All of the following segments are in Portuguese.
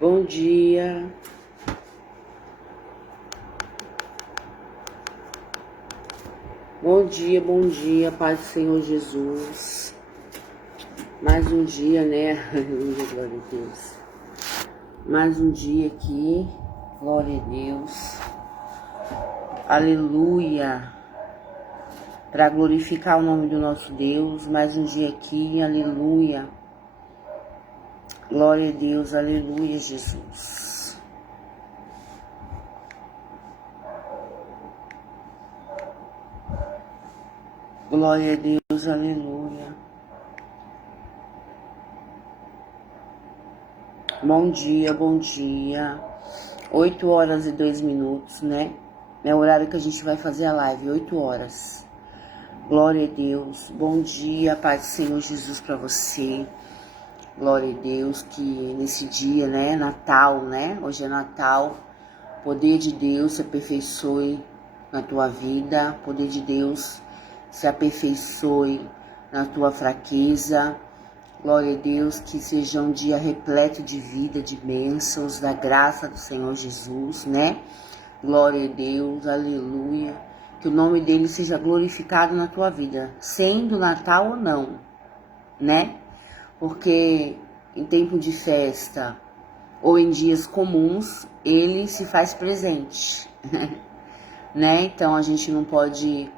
Bom dia. Bom dia, Pai do Senhor Jesus. Mais um dia, né? Aleluia, glória a Deus. Mais um dia aqui, glória a Deus. Aleluia. Para glorificar o nome do nosso Deus. Mais um dia aqui, aleluia. Glória a Deus, aleluia, Jesus. Glória a Deus, aleluia. Bom dia, bom dia. 8h02, né? É o horário que a gente vai fazer a live, 8 horas. Glória a Deus. Bom dia, Pai do Senhor Jesus, para você. Glória a Deus, que nesse dia, né, Natal, né? Hoje é Natal. O poder de Deus se aperfeiçoe na tua vida. O poder de Deus se aperfeiçoe na tua fraqueza. Glória a Deus, que seja um dia repleto de vida, de bênçãos, da graça do Senhor Jesus, né? Glória a Deus, aleluia. Que o nome dele seja glorificado na tua vida, sendo Natal ou não, né? Porque em tempo de festa ou em dias comuns, ele se faz presente, né? Então a gente não pode,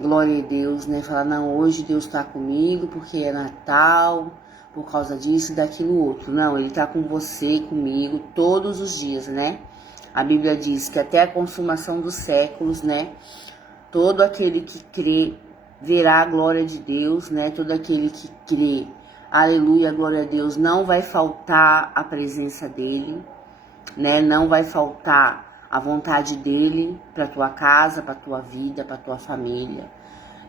glória a Deus, né? Falar, não, hoje Deus está comigo porque é Natal, por causa disso e daquilo outro. Não, ele está com você, comigo, todos os dias, né? A Bíblia diz que até a consumação dos séculos, né? Todo aquele que crê verá a glória de Deus, né? Todo aquele que crê, aleluia, glória a Deus, não vai faltar a presença dele, né? Não vai faltar a vontade dele para tua casa, para tua vida, para tua família.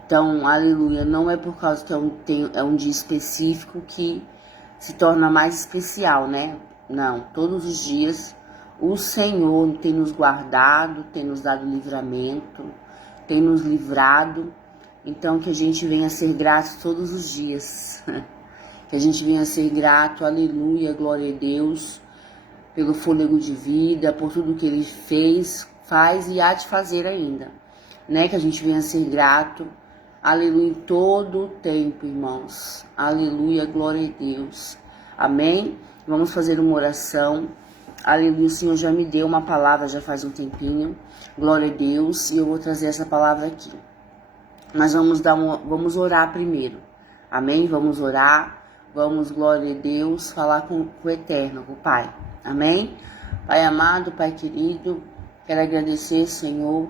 Então, aleluia, não é por causa que é um dia específico que se torna mais especial, né? Não, todos os dias o Senhor tem nos guardado, tem nos dado livramento, tem nos livrado. Então, que a gente venha ser grato todos os dias. Que a gente venha ser grato, aleluia, glória a Deus, pelo fôlego de vida, por tudo que Ele fez, faz e há de fazer ainda. Né? Que a gente venha ser grato, aleluia, em todo o tempo, irmãos. Aleluia, glória a Deus. Amém? Vamos fazer uma oração. Aleluia, o Senhor já me deu uma palavra já faz um tempinho. Glória a Deus, e eu vou trazer essa palavra aqui. Mas vamos orar primeiro. Amém? Vamos orar. Vamos, glória a Deus, falar com o Eterno, com o Pai. Amém? Pai amado, Pai querido, quero agradecer, Senhor,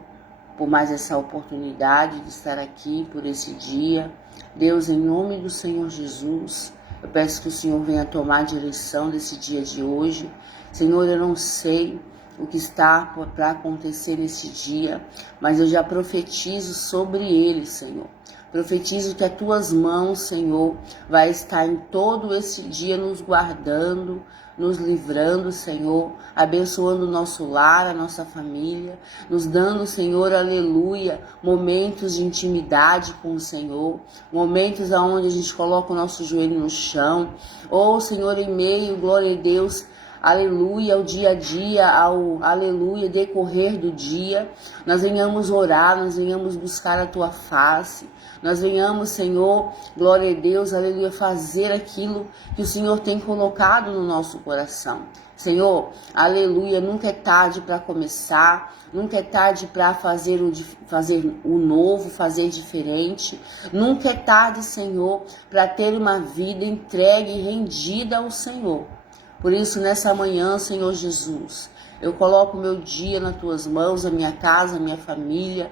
por mais essa oportunidade de estar aqui, por esse dia. Deus, em nome do Senhor Jesus, eu peço que o Senhor venha tomar a direção desse dia de hoje. Senhor, eu não sei o que está para acontecer nesse dia, mas eu já profetizo sobre ele, Senhor. Profetizo que as tuas mãos, Senhor, vai estar em todo esse dia nos guardando, nos livrando, Senhor, abençoando o nosso lar, a nossa família, nos dando, Senhor, aleluia, momentos de intimidade com o Senhor, momentos onde a gente coloca o nosso joelho no chão, ou, Senhor, em meio, glória a Deus, aleluia, ao dia a dia, ao aleluia, decorrer do dia, nós venhamos orar, nós venhamos buscar a tua face, nós venhamos, Senhor, glória a Deus, aleluia, fazer aquilo que o Senhor tem colocado no nosso coração. Senhor, aleluia, nunca é tarde para começar, nunca é tarde para fazer o novo, fazer diferente, nunca é tarde, Senhor, para ter uma vida entregue e rendida ao Senhor. Por isso, nessa manhã, Senhor Jesus, eu coloco o meu dia nas tuas mãos, a minha casa, a minha família,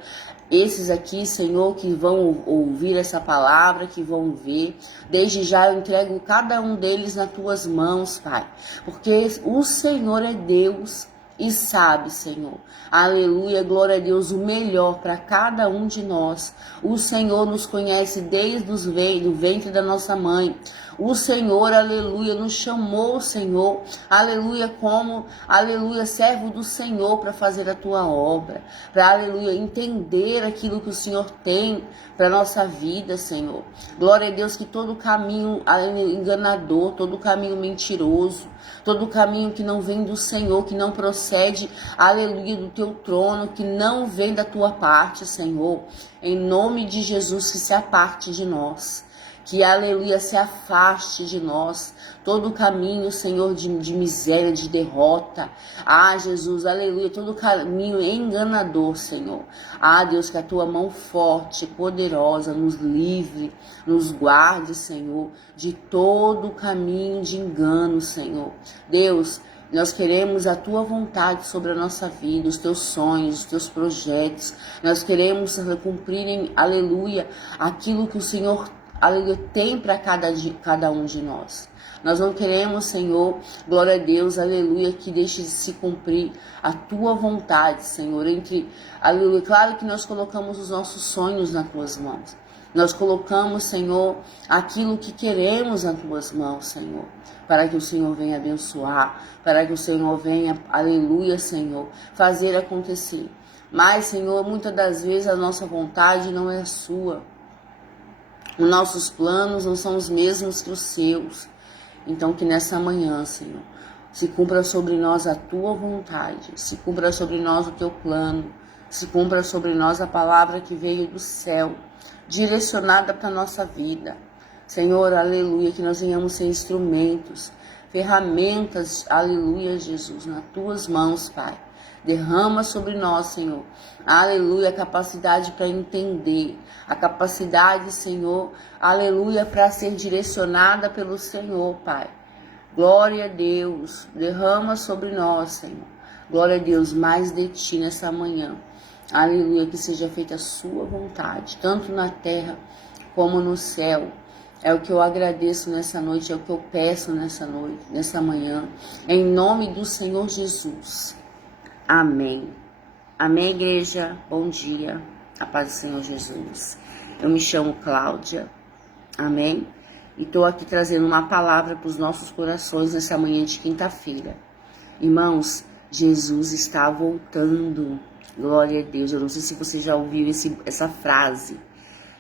esses aqui, Senhor, que vão ouvir essa palavra, que vão ver. Desde já eu entrego cada um deles nas tuas mãos, Pai. Porque o Senhor é Deus e sabe, Senhor. Aleluia, glória a Deus, o melhor para cada um de nós. O Senhor nos conhece desde o ventre da nossa mãe. O Senhor, aleluia, nos chamou, Senhor, aleluia, como, aleluia, servo do Senhor para fazer a tua obra, para, aleluia, entender aquilo que o Senhor tem para nossa vida, Senhor. Glória a Deus, que todo caminho enganador, todo caminho mentiroso, todo caminho que não vem do Senhor, que não procede, aleluia, do teu trono, que não vem da tua parte, Senhor, em nome de Jesus, que se aparte de nós. Que, aleluia, se afaste de nós todo caminho, Senhor, de miséria, de derrota. Ah, Jesus, aleluia, todo caminho enganador, Senhor. Ah, Deus, que a tua mão forte, poderosa, nos livre, nos guarde, Senhor, de todo caminho de engano, Senhor. Deus, nós queremos a tua vontade sobre a nossa vida, os teus sonhos, os teus projetos. Nós queremos cumprir, aleluia, aquilo que o Senhor, aleluia, tem para cada um de nós. Nós não queremos, Senhor, glória a Deus, aleluia, que deixe de se cumprir a tua vontade, Senhor. Aleluia, claro que nós colocamos os nossos sonhos nas tuas mãos. Nós colocamos, Senhor, aquilo que queremos nas tuas mãos, Senhor, para que o Senhor venha abençoar, para que o Senhor venha, aleluia, Senhor, fazer acontecer. Mas, Senhor, muitas das vezes a nossa vontade não é a sua. Os nossos planos não são os mesmos que os seus. Então que nessa manhã, Senhor, se cumpra sobre nós a tua vontade, se cumpra sobre nós o teu plano, se cumpra sobre nós a palavra que veio do céu, direcionada para a nossa vida. Senhor, aleluia, que nós venhamos ser instrumentos, ferramentas, aleluia, Jesus, nas tuas mãos, Pai. Derrama sobre nós, Senhor, aleluia, a capacidade para entender, a capacidade, Senhor, aleluia, para ser direcionada pelo Senhor, Pai. Glória a Deus, derrama sobre nós, Senhor. Glória a Deus, mais de Ti nessa manhã. Aleluia, que seja feita a Sua vontade, tanto na terra como no céu. É o que eu agradeço nessa noite, é o que eu peço nessa noite, nessa manhã, em nome do Senhor Jesus. Amém. Amém, igreja. Bom dia. A paz do Senhor Jesus. Eu me chamo Cláudia. Amém. E estou aqui trazendo uma palavra para os nossos corações nessa manhã de quinta-feira. Irmãos, Jesus está voltando. Glória a Deus. Eu não sei se você já ouviu essa frase.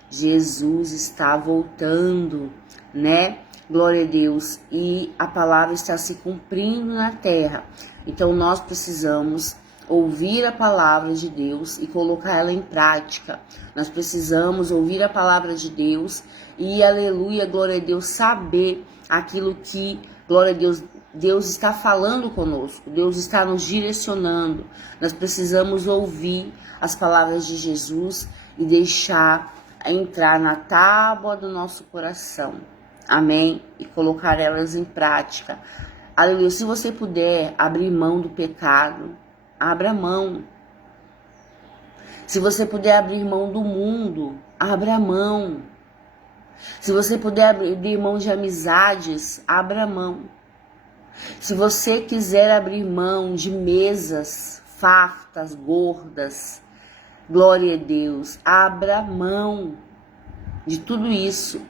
Jesus está voltando, né? Glória a Deus. E a palavra está se cumprindo na terra. Então nós precisamos ouvir a palavra de Deus e colocar ela em prática. Nós precisamos ouvir a palavra de Deus e, aleluia, glória a Deus, saber aquilo que, glória a Deus, Deus está falando conosco, Deus está nos direcionando. Nós precisamos ouvir as palavras de Jesus e deixar entrar na tábua do nosso coração. Amém? E colocar elas em prática. Aleluia. Se você puder abrir mão do pecado, abra mão. Se você puder abrir mão do mundo, abra mão. Se você puder abrir mão de amizades, abra mão. Se você quiser abrir mão de mesas fartas, gordas, glória a Deus, abra mão de tudo isso.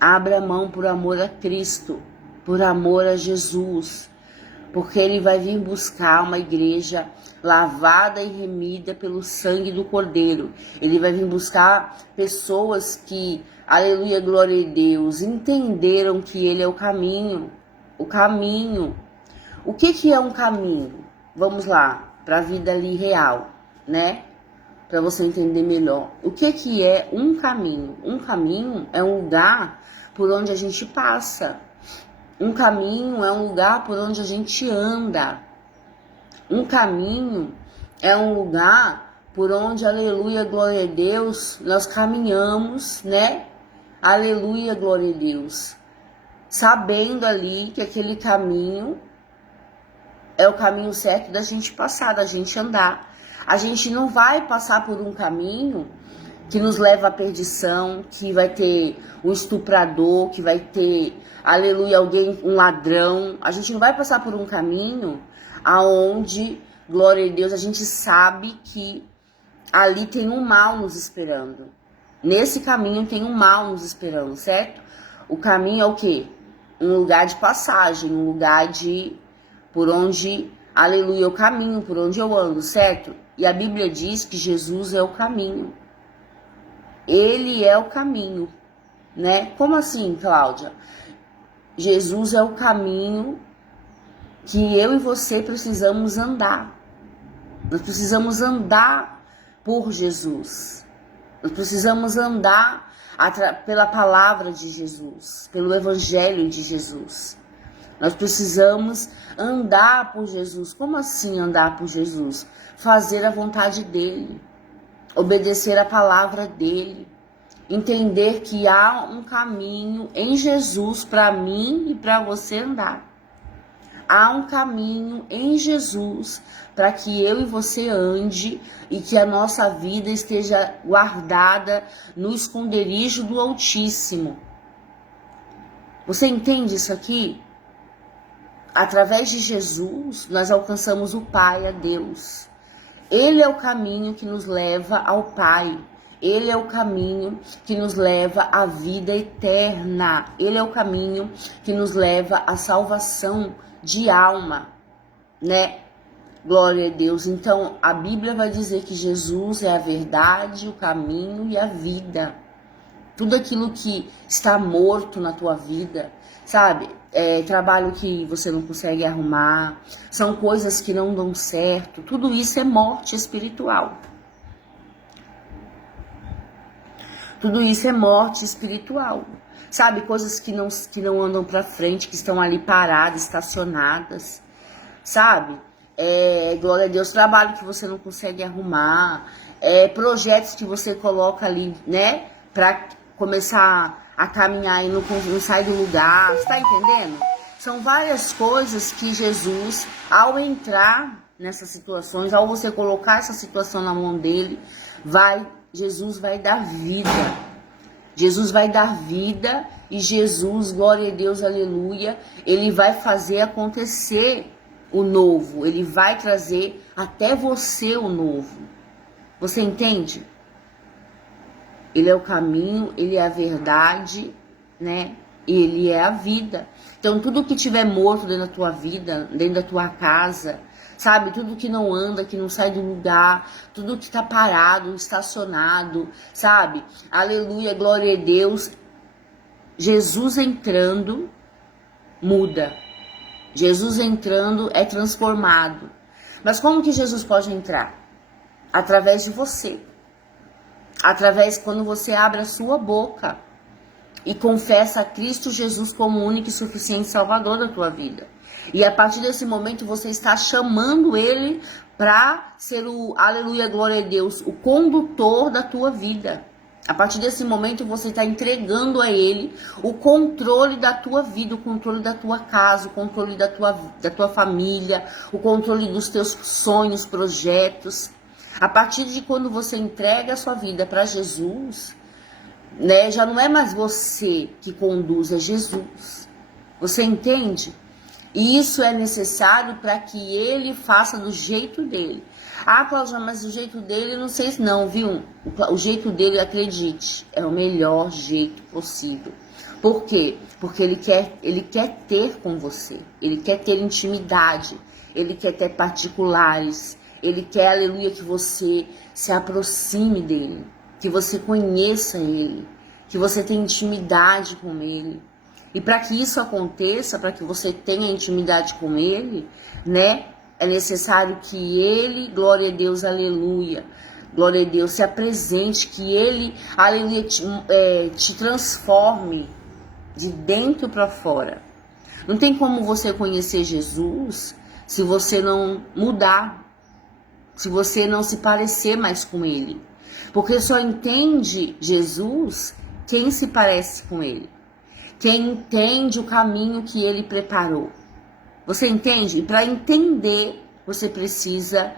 Abra mão por amor a Cristo, por amor a Jesus, porque Ele vai vir buscar uma igreja lavada e remida pelo sangue do Cordeiro. Ele vai vir buscar pessoas que, aleluia, glória a Deus, entenderam que Ele é o caminho. O caminho. O que é um caminho? Vamos lá, para a vida ali real, né? Para você entender melhor. O que é um caminho? Um caminho é um lugar por onde a gente passa. Um caminho é um lugar por onde a gente anda. Um caminho é um lugar por onde, aleluia, glória a Deus, nós caminhamos, né? Aleluia, glória a Deus. Sabendo ali que aquele caminho é o caminho certo da gente passar, da gente andar. A gente não vai passar por um caminho que nos leva à perdição, que vai ter um estuprador, que vai ter, aleluia, alguém, um ladrão. A gente não vai passar por um caminho aonde, glória a Deus, a gente sabe que ali tem um mal nos esperando. Nesse caminho tem um mal nos esperando, certo? O caminho é o quê? Um lugar de passagem, um lugar de por onde, aleluia, o caminho, por onde eu ando, certo? E a Bíblia diz que Jesus é o caminho. Ele é o caminho, né? Como assim, Cláudia? Jesus é o caminho que eu e você precisamos andar. Nós precisamos andar por Jesus. Nós precisamos andar pela palavra de Jesus, pelo evangelho de Jesus. Nós precisamos andar por Jesus. Como assim andar por Jesus? Fazer a vontade dele, obedecer a palavra dele, entender que há um caminho em Jesus para mim e para você andar. Há um caminho em Jesus para que eu e você ande e que a nossa vida esteja guardada no esconderijo do Altíssimo. Você entende isso aqui? Através de Jesus, nós alcançamos o Pai, a Deus. Ele é o caminho que nos leva ao Pai. Ele é o caminho que nos leva à vida eterna. Ele é o caminho que nos leva à salvação de alma, né? Glória a Deus. Então, a Bíblia vai dizer que Jesus é a verdade, o caminho e a vida. Tudo aquilo que está morto na tua vida, sabe? Trabalho que você não consegue arrumar, são coisas que não dão certo. Tudo isso é morte espiritual. Tudo isso é morte espiritual. Sabe, coisas que não andam para frente, que estão ali paradas, estacionadas. Sabe? Glória a Deus, trabalho que você não consegue arrumar. Projetos que você coloca ali, né? Para começar a caminhar e não sai do lugar. Você tá entendendo? São várias coisas que Jesus, ao entrar nessas situações, ao você colocar essa situação na mão dele, Jesus vai dar vida. Jesus vai dar vida e Jesus, glória a Deus, aleluia, ele vai fazer acontecer o novo. Ele vai trazer até você o novo. Você entende? Ele é o caminho, ele é a verdade, né? E ele é a vida. Então, tudo que tiver morto dentro da tua vida, dentro da tua casa, sabe? Tudo que não anda, que não sai do lugar, tudo que tá parado, estacionado, sabe? Aleluia, glória a Deus. Jesus entrando, muda. Jesus entrando é transformado. Mas como que Jesus pode entrar? Através de você. Através quando você abre a sua boca e confessa a Cristo Jesus como único e suficiente Salvador da tua vida. E a partir desse momento você está chamando ele para ser o, aleluia, glória a Deus, o condutor da tua vida. A partir desse momento você está entregando a ele o controle da tua vida, o controle da tua casa, o controle da tua família, o controle dos teus sonhos, projetos. A partir de quando você entrega a sua vida para Jesus, né, já não é mais você que conduz, é Jesus. Você entende? E isso é necessário para que ele faça do jeito dele. Ah, Cláudia, mas do jeito dele, não sei se não, viu? O jeito dele, acredite, é o melhor jeito possível. Por quê? Porque ele quer ter com você. Ele quer ter intimidade. Ele quer ter particulares. Ele quer, aleluia, que você se aproxime dele. Que você conheça ele. Que você tenha intimidade com ele. E para que isso aconteça, para que você tenha intimidade com ele, né? É necessário que ele, glória a Deus, aleluia, glória a Deus, se apresente, que ele, aleluia, te transforme de dentro para fora. Não tem como você conhecer Jesus se você não mudar, se você não se parecer mais com ele. Porque só entende Jesus quem se parece com ele. Quem entende o caminho que ele preparou. Você entende? E para entender, você precisa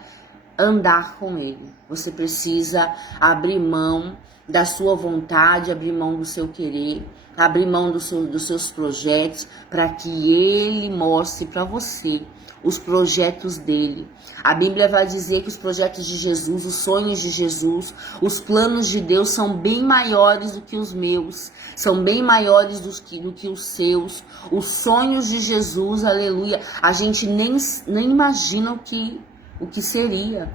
andar com Ele. Você precisa abrir mão da sua vontade, abrir mão do seu querer, abrir mão dos seus projetos, para que Ele mostre para você os projetos dele. A Bíblia vai dizer que os projetos de Jesus, os sonhos de Jesus, os planos de Deus são bem maiores do que os meus, são bem maiores do que os seus. Os sonhos de Jesus, aleluia, a gente nem imagina o que seria.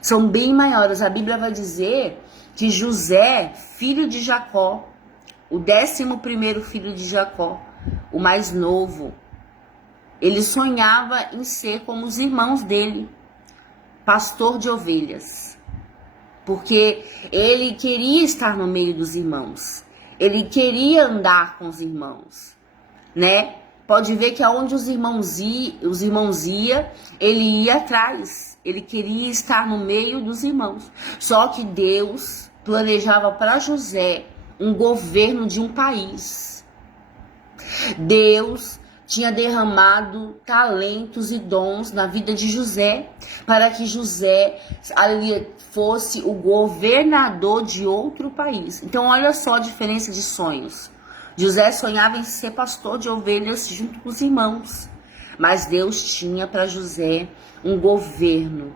São bem maiores. A Bíblia vai dizer que José, filho de Jacó, o 11º filho de Jacó, o mais novo, ele sonhava em ser como os irmãos dele, pastor de ovelhas, porque ele queria estar no meio dos irmãos, ele queria andar com os irmãos, né? Pode ver que aonde os irmãos iam, ele ia atrás, ele queria estar no meio dos irmãos. Só que Deus planejava para José um governo de um país. Deus tinha derramado talentos e dons na vida de José, para que José fosse o governador de outro país. Então olha só a diferença de sonhos. José sonhava em ser pastor de ovelhas junto com os irmãos, mas Deus tinha para José um governo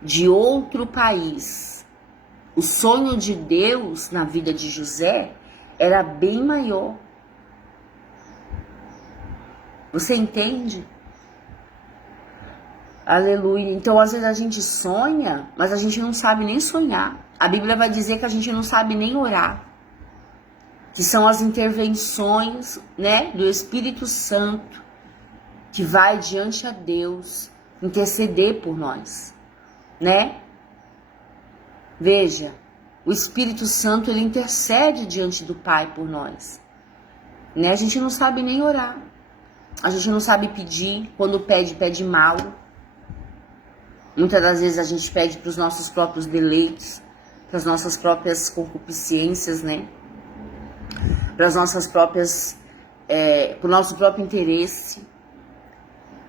de outro país. O sonho de Deus na vida de José era bem maior. Você entende? Aleluia. Então, às vezes a gente sonha, mas a gente não sabe nem sonhar. A Bíblia vai dizer que a gente não sabe nem orar. Que são as intervenções, né, do Espírito Santo, que vai diante a Deus interceder por nós, né? Veja, o Espírito Santo, ele intercede diante do Pai por nós, né? A gente não sabe nem orar. A gente não sabe pedir, quando pede, pede mal. Muitas das vezes a gente pede para os nossos próprios deleites, para as nossas próprias concupiscências, né? Para as nossas próprias, para o nosso próprio interesse.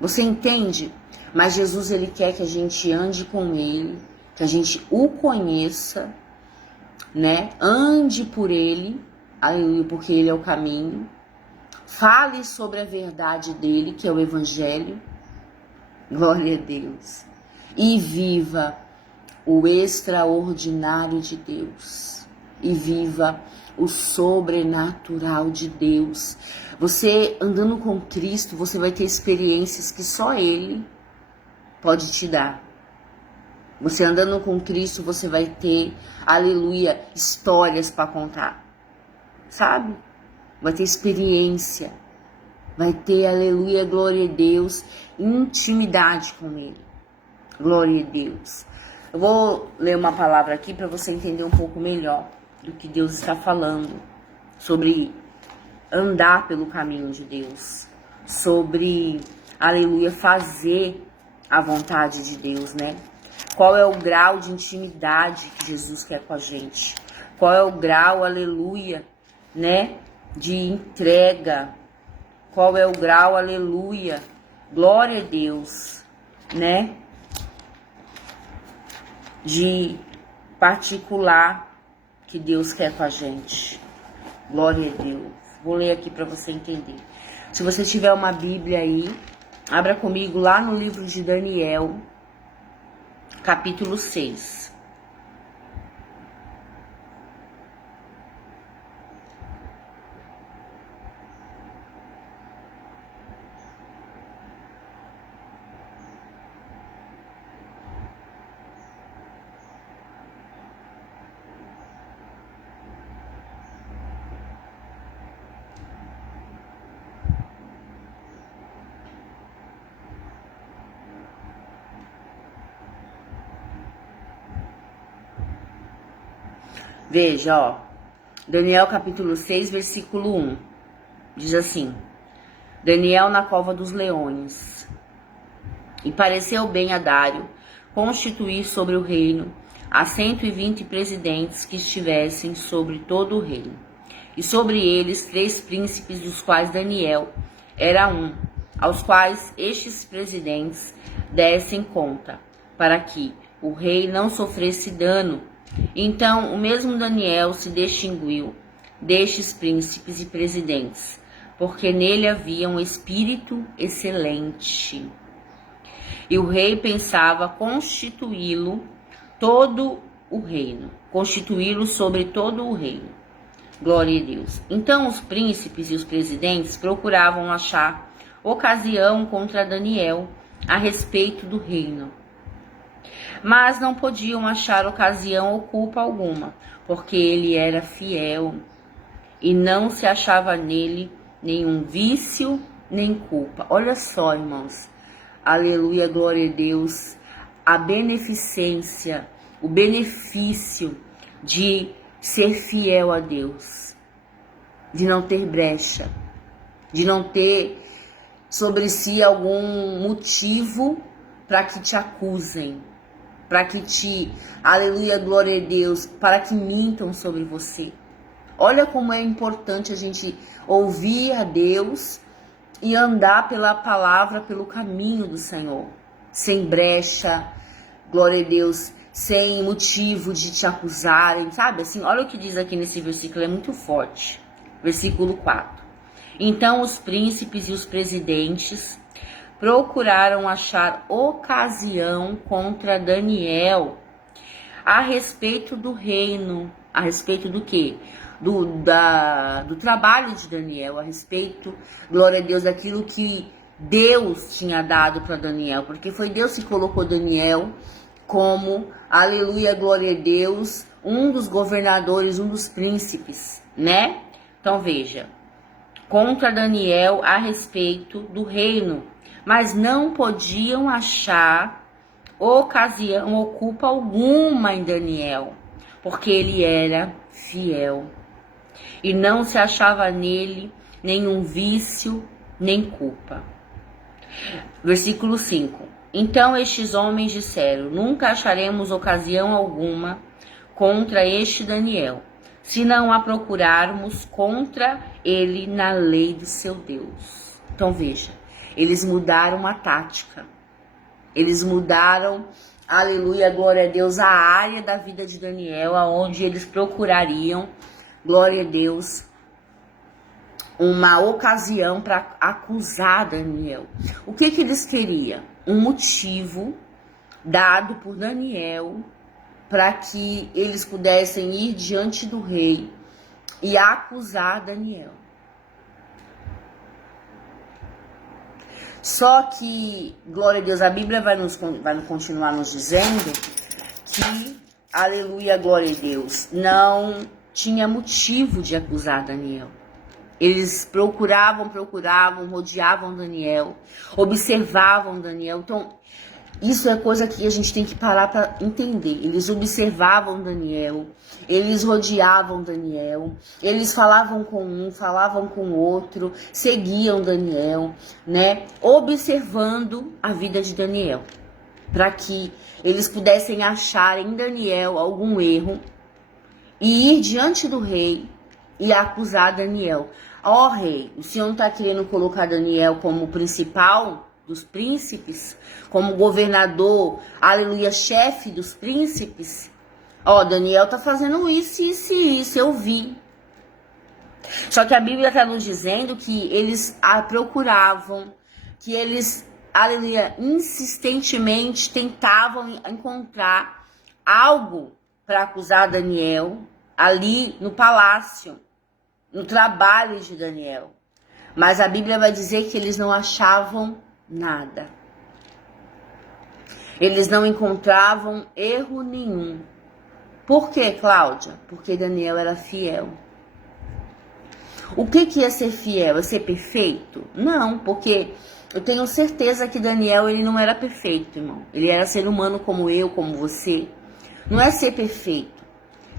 Você entende? Mas Jesus, ele quer que a gente ande com ele, que a gente o conheça, né? Ande por ele, porque ele é o caminho. Fale sobre a verdade dele, que é o Evangelho. Glória a Deus. E viva o extraordinário de Deus. E viva o sobrenatural de Deus. Você andando com Cristo, você vai ter experiências que só Ele pode te dar. Você andando com Cristo, você vai ter, aleluia, histórias para contar. Sabe? Vai ter experiência, vai ter, aleluia, glória a Deus, intimidade com Ele, glória a Deus. Eu vou ler uma palavra aqui para você entender um pouco melhor do que Deus está falando, sobre andar pelo caminho de Deus, sobre, aleluia, fazer a vontade de Deus, né? Qual é o grau de intimidade que Jesus quer com a gente? Qual é o grau, aleluia, né? De entrega, qual é o grau, aleluia, glória a Deus, né, de particular que Deus quer com a gente, glória a Deus. Vou ler aqui para você entender. Se você tiver uma Bíblia aí, abra comigo lá no livro de Daniel, capítulo 6. Veja, ó, Daniel capítulo 6, versículo 1, diz assim: Daniel na cova dos leões. E pareceu bem a Dário constituir sobre o reino a 120 presidentes que estivessem sobre todo o reino, e sobre eles 3 príncipes, dos quais Daniel era um, aos quais estes presidentes dessem conta, para que o rei não sofresse dano. Então o mesmo Daniel se distinguiu destes príncipes e presidentes, porque nele havia um espírito excelente. E o rei pensava constituí-lo todo o reino, constituí-lo sobre todo o reino. Glória a Deus. Então os príncipes e os presidentes procuravam achar ocasião contra Daniel a respeito do reino. Mas não podiam achar ocasião ou culpa alguma, porque ele era fiel e não se achava nele nenhum vício nem culpa. Olha só, irmãos. Aleluia, glória a Deus. A beneficência, o benefício de ser fiel a Deus, de não ter brecha, de não ter sobre si algum motivo para que te acusem, para que te, aleluia, glória a Deus, para que mintam sobre você. Olha como é importante a gente ouvir a Deus e andar pela palavra, pelo caminho do Senhor, sem brecha, glória a Deus, sem motivo de te acusarem, sabe? Assim, olha o que diz aqui nesse versículo, é muito forte. Versículo 4. Então os príncipes e os presidentes procuraram achar ocasião contra Daniel a respeito do reino, a respeito do quê? Do trabalho de Daniel, a respeito, glória a Deus, daquilo que Deus tinha dado para Daniel, porque foi Deus que colocou Daniel como, aleluia, glória a Deus, um dos governadores, um dos príncipes, né? Então veja, contra Daniel a respeito do reino, mas não podiam achar ocasião ou culpa alguma em Daniel, porque ele era fiel e não se achava nele nenhum vício nem culpa. Versículo 5. Então estes homens disseram: nunca acharemos ocasião alguma contra este Daniel, se não a procurarmos contra ele na lei do seu Deus. Então veja, eles mudaram a tática, eles mudaram, aleluia, glória a Deus, a área da vida de Daniel, aonde eles procurariam, glória a Deus, uma ocasião para acusar Daniel. O que eles queriam? Um motivo dado por Daniel para que eles pudessem ir diante do rei e acusar Daniel. Só que, glória a Deus, a Bíblia vai continuar nos dizendo que, aleluia, glória a Deus, não tinha motivo de acusar Daniel. Eles procuravam, rodeavam Daniel, observavam Daniel. Então, isso é coisa que a gente tem que parar para entender. Eles observavam Daniel, eles rodeavam Daniel, eles falavam com um, falavam com o outro, seguiam Daniel, né? Observando a vida de Daniel, para que eles pudessem achar em Daniel algum erro e ir diante do rei e acusar Daniel. Ó rei, o senhor não está querendo colocar Daniel como principal dos príncipes, como governador, aleluia, chefe dos príncipes? Ó, Daniel tá fazendo isso, eu vi. Só que a Bíblia está nos dizendo que eles a procuravam, que eles, aleluia, insistentemente tentavam encontrar algo para acusar Daniel ali no palácio, no trabalho de Daniel. Mas a Bíblia vai dizer que eles não achavam nada. Eles não encontravam erro nenhum. Por quê, Cláudia? Porque Daniel era fiel. O que é ser fiel? É ser perfeito? Não, porque eu tenho certeza que Daniel, ele não era perfeito, irmão. Ele era ser humano como eu, como você. Não é ser perfeito.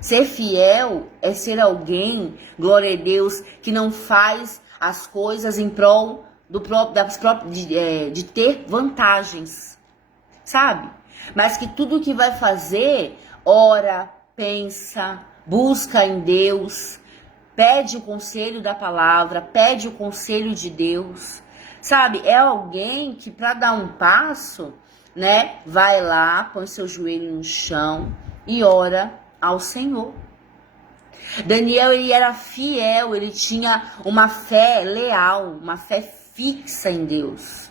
Ser fiel é ser alguém, glória a Deus, que não faz as coisas em prol de ter vantagens, sabe? Mas que tudo que vai fazer, ora, pensa, busca em Deus, pede o conselho da palavra, pede o conselho de Deus, sabe? É alguém que para dar um passo, né? Vai lá, põe seu joelho no chão e ora ao Senhor. Daniel, ele era fiel, ele tinha uma fé leal, uma fé fixa em Deus.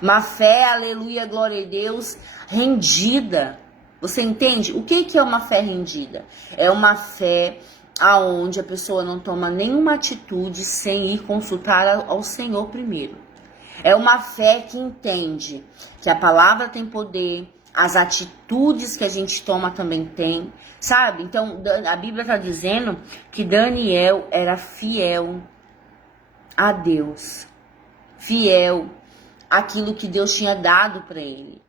Uma fé, aleluia, glória a Deus, rendida. Você entende? O que é uma fé rendida? É uma fé aonde a pessoa não toma nenhuma atitude sem ir consultar ao Senhor primeiro. É uma fé que entende que a palavra tem poder, as atitudes que a gente toma também tem, sabe? Então, a Bíblia está dizendo que Daniel era fiel a Deus, fiel àquilo que Deus tinha dado para ele,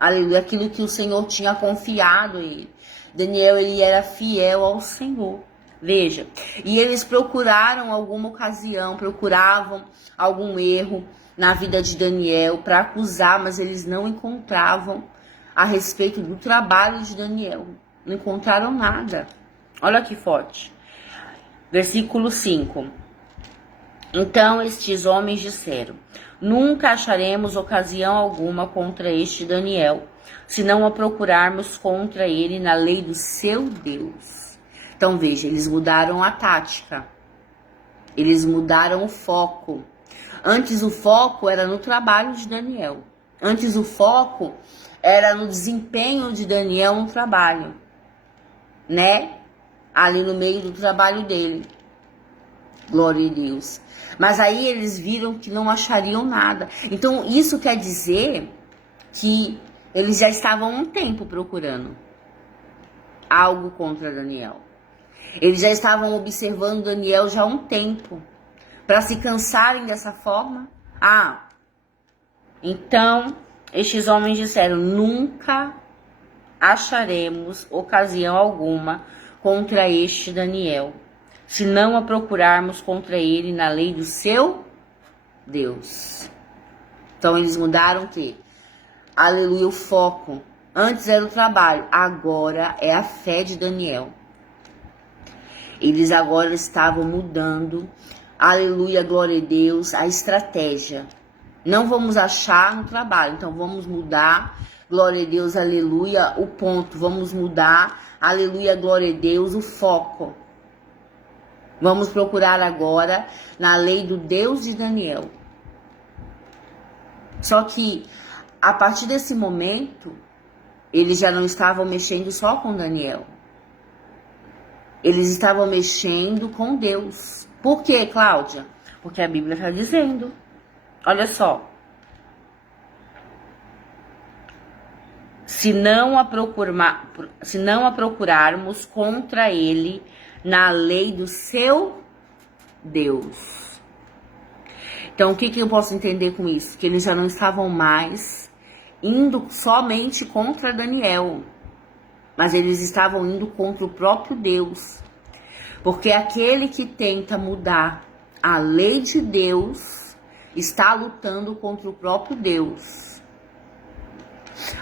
aleluia, aquilo que o Senhor tinha confiado a ele. Daniel, ele era fiel ao Senhor. Veja, e eles procuraram alguma ocasião, procuravam algum erro na vida de Daniel para acusar, mas eles não encontravam a respeito do trabalho de Daniel. Não encontraram nada. Olha que forte. Versículo 5. Então estes homens disseram: nunca acharemos ocasião alguma contra este Daniel, se não a procurarmos contra ele na lei do seu Deus. Então veja, eles mudaram a tática. Eles mudaram o foco. Antes o foco era no trabalho de Daniel. Antes o foco era no desempenho de Daniel no trabalho, né? Ali no meio do trabalho dele. Glória a Deus. Mas aí eles viram que não achariam nada. Então isso quer dizer que eles já estavam há um tempo procurando algo contra Daniel. Eles já estavam observando Daniel já há um tempo. Para se cansarem dessa forma. Então estes homens disseram: nunca acharemos ocasião alguma contra este Daniel, se não a procurarmos contra ele na lei do seu Deus. Então eles mudaram o quê? Aleluia, o foco. Antes era o trabalho, agora é a fé de Daniel. Eles agora estavam mudando, aleluia, glória a Deus, a estratégia. Não vamos achar no trabalho, então vamos mudar, glória a Deus, aleluia, o ponto. Vamos mudar, aleluia, glória a Deus, o foco. Vamos procurar agora na lei do Deus de Daniel. Só que, a partir desse momento, eles já não estavam mexendo só com Daniel. Eles estavam mexendo com Deus. Por quê, Cláudia? Porque a Bíblia está dizendo. Olha só. Se não a procurarmos contra ele na lei do seu Deus. Então, o que eu posso entender com isso? Que eles já não estavam mais indo somente contra Daniel, mas eles estavam indo contra o próprio Deus. Porque aquele que tenta mudar a lei de Deus está lutando contra o próprio Deus.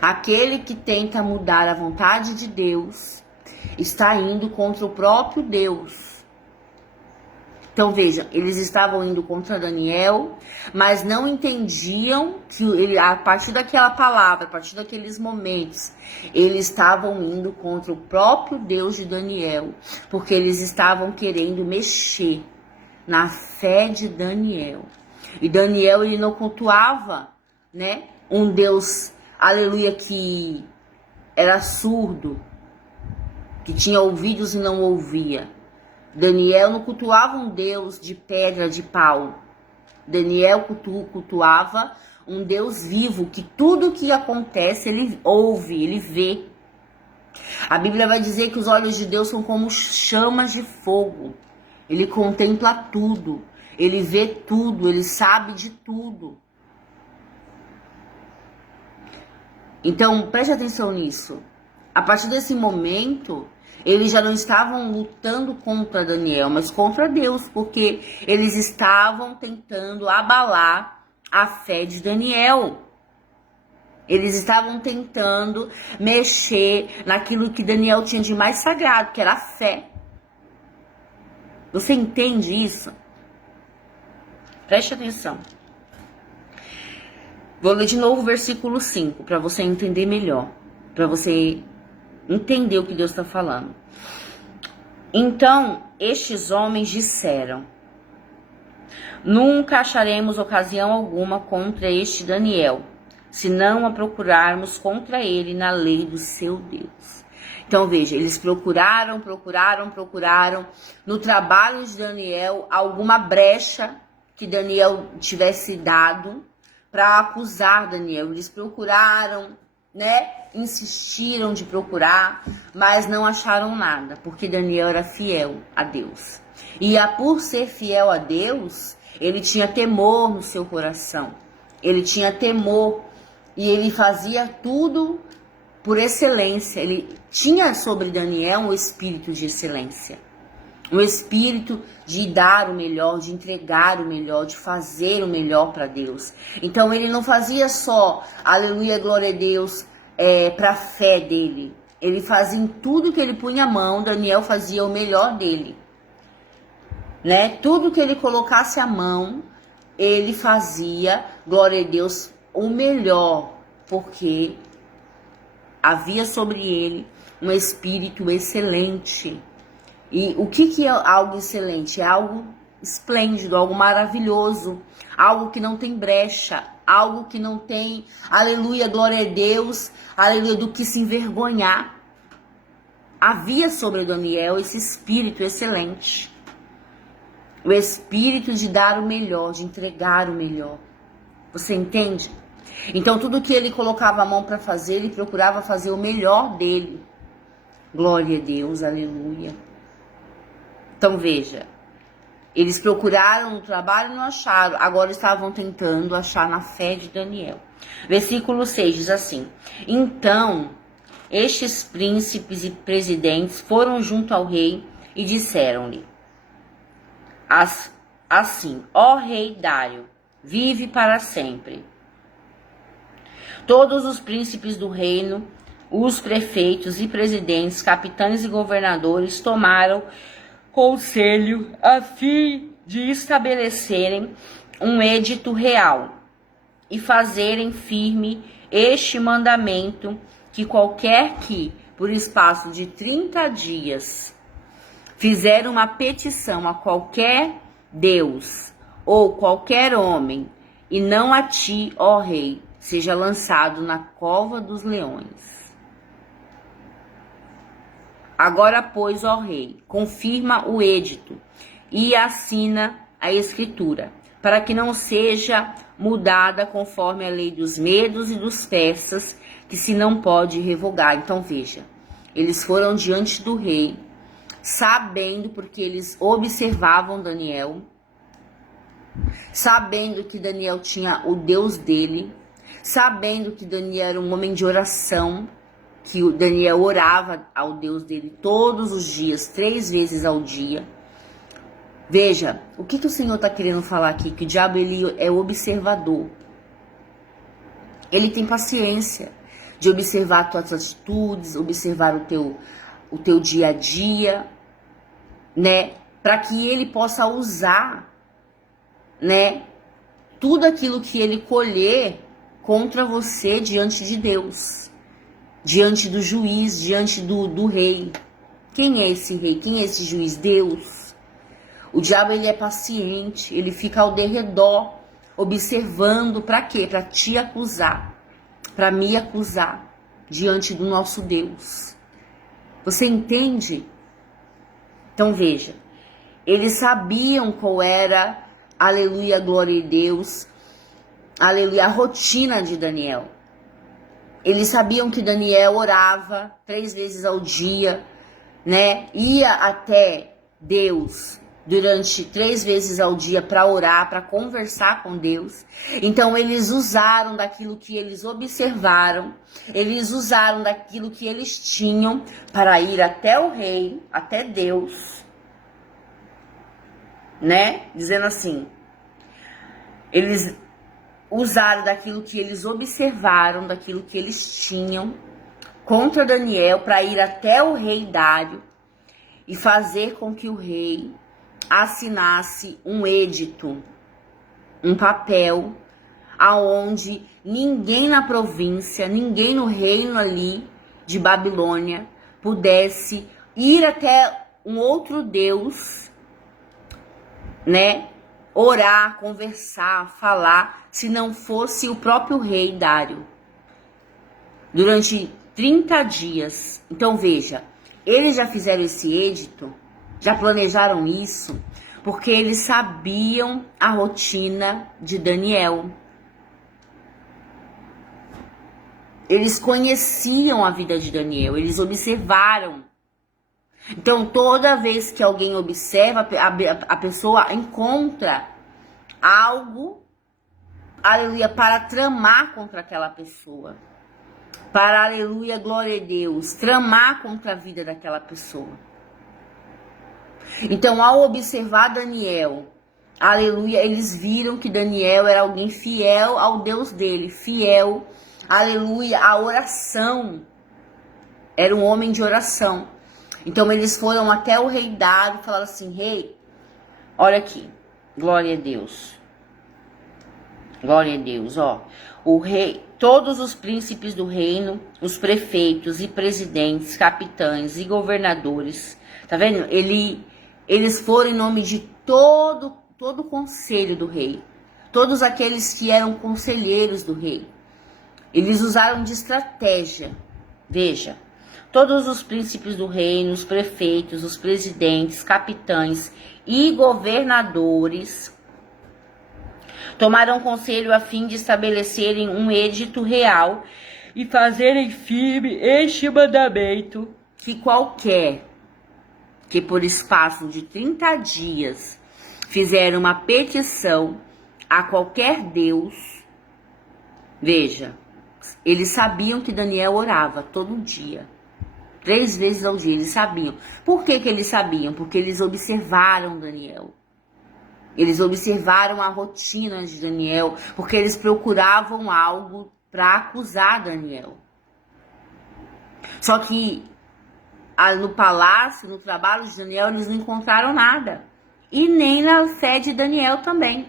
Aquele que tenta mudar a vontade de Deus está indo contra o próprio Deus. Então veja, eles estavam indo contra Daniel, mas não entendiam que ele, a partir daquela palavra, a partir daqueles momentos, eles estavam indo contra o próprio Deus de Daniel, porque eles estavam querendo mexer na fé de Daniel. E Daniel, ele não cultuava, né, um Deus, aleluia, que era surdo, que tinha ouvidos e não ouvia. Daniel não cultuava um Deus de pedra, de pau. Daniel cultuava um Deus vivo, que tudo que acontece ele ouve, ele vê. A Bíblia vai dizer que os olhos de Deus são como chamas de fogo. Ele contempla tudo, ele vê tudo, ele sabe de tudo. Então, preste atenção nisso. A partir desse momento, eles já não estavam lutando contra Daniel, mas contra Deus, porque eles estavam tentando abalar a fé de Daniel. Eles estavam tentando mexer naquilo que Daniel tinha de mais sagrado, que era a fé. Você entende isso? Preste atenção. Vou ler de novo o versículo 5, para você entender melhor. Para você entender o que Deus está falando. Então, estes homens disseram: nunca acharemos ocasião alguma contra este Daniel, se não a procurarmos contra ele na lei do seu Deus. Então veja, eles procuraram no trabalho de Daniel alguma brecha que Daniel tivesse dado para acusar Daniel. Eles procuraram, né? Insistiram de procurar, mas não acharam nada, porque Daniel era fiel a Deus. E por ser fiel a Deus, ele tinha temor no seu coração. Ele tinha temor e ele fazia tudo por excelência. Ele tinha sobre Daniel um espírito de excelência. Um espírito de dar o melhor, de entregar o melhor, de fazer o melhor para Deus. Então ele não fazia só, aleluia, glória a Deus, para a fé dele. Ele fazia em tudo que ele punha a mão, Daniel fazia o melhor dele. Né? Tudo que ele colocasse a mão, ele fazia, glória a Deus, o melhor, porque havia sobre ele um espírito excelente. E o que é algo excelente? É algo esplêndido, algo maravilhoso, algo que não tem brecha, algo que não tem, aleluia, glória a Deus, aleluia, do que se envergonhar. Havia sobre Daniel esse espírito excelente. O espírito de dar o melhor, de entregar o melhor. Você entende? Então tudo que ele colocava a mão para fazer, ele procurava fazer o melhor dele. Glória a Deus, aleluia. Então veja, eles procuraram no trabalho e não acharam, agora estavam tentando achar na fé de Daniel. Versículo 6 diz assim: então estes príncipes e presidentes foram junto ao rei e disseram-lhe assim: ó rei Dário, vive para sempre. Todos os príncipes do reino, os prefeitos e presidentes, capitães e governadores tomaram conselho a fim de estabelecerem um edito real e fazerem firme este mandamento, que qualquer que, por espaço de 30 dias, fizer uma petição a qualquer Deus ou qualquer homem, e não a ti, ó rei, seja lançado na cova dos leões. Agora, pois, ó rei, confirma o edito e assina a escritura, para que não seja mudada conforme a lei dos medos e dos persas, que se não pode revogar. Então veja, eles foram diante do rei, sabendo, porque eles observavam Daniel, sabendo que Daniel tinha o Deus dele, sabendo que Daniel era um homem de oração, que o Daniel orava ao Deus dele todos os dias, 3 vezes ao dia. Veja, o que o Senhor está querendo falar aqui? Que o diabo, ele é observador. Ele tem paciência de observar as tuas atitudes, observar o teu dia a dia, né? Para que ele possa usar, né? Tudo aquilo que ele colher contra você diante de Deus. Diante do juiz, diante do rei. Quem é esse rei? Quem é esse juiz? Deus. O diabo, ele é paciente, ele fica ao derredor, observando, para quê? Para te acusar, para me acusar, diante do nosso Deus. Você entende? Então veja, eles sabiam qual era, aleluia, glória a Deus, aleluia, a rotina de Daniel. Eles sabiam que Daniel orava 3 vezes ao dia, né? Ia até Deus durante 3 vezes ao dia para orar, para conversar com Deus. Então eles usaram daquilo que eles observaram, eles usaram daquilo que eles tinham para ir até o rei, até Deus, né? Dizendo assim, eles usaram daquilo que eles observaram, daquilo que eles tinham contra Daniel, para ir até o rei Dário e fazer com que o rei assinasse um edito, um papel, aonde ninguém na província, ninguém no reino ali de Babilônia pudesse ir até um outro Deus, né? Orar, conversar, falar, se não fosse o próprio rei Dário. Durante 30 dias. Então veja, eles já fizeram esse edito, já planejaram isso, porque eles sabiam a rotina de Daniel. Eles conheciam a vida de Daniel, eles observaram. Então, toda vez que alguém observa, a pessoa encontra algo, aleluia, para tramar contra aquela pessoa. Para, aleluia, glória a Deus, tramar contra a vida daquela pessoa. Então, ao observar Daniel, aleluia, eles viram que Daniel era alguém fiel ao Deus dele, fiel, aleluia, à oração. Era um homem de oração. Então, eles foram até o rei Dário e falaram assim: rei, olha aqui, glória a Deus. Glória a Deus, ó. O rei, todos os príncipes do reino, os prefeitos e presidentes, capitães e governadores, tá vendo? Eles foram em nome de todo o conselho do rei. Todos aqueles que eram conselheiros do rei. Eles usaram de estratégia. Veja. Todos os príncipes do reino, os prefeitos, os presidentes, capitães e governadores tomaram conselho a fim de estabelecerem um edito real e fazerem firme este mandamento, que qualquer que por espaço de 30 dias fizer uma petição a qualquer Deus. Veja, eles sabiam que Daniel orava todo dia. 3 vezes ao dia, eles sabiam. Por que eles sabiam? Porque eles observaram Daniel. Eles observaram a rotina de Daniel, porque eles procuravam algo para acusar Daniel. Só que no palácio, no trabalho de Daniel, eles não encontraram nada. E nem na fé de Daniel também.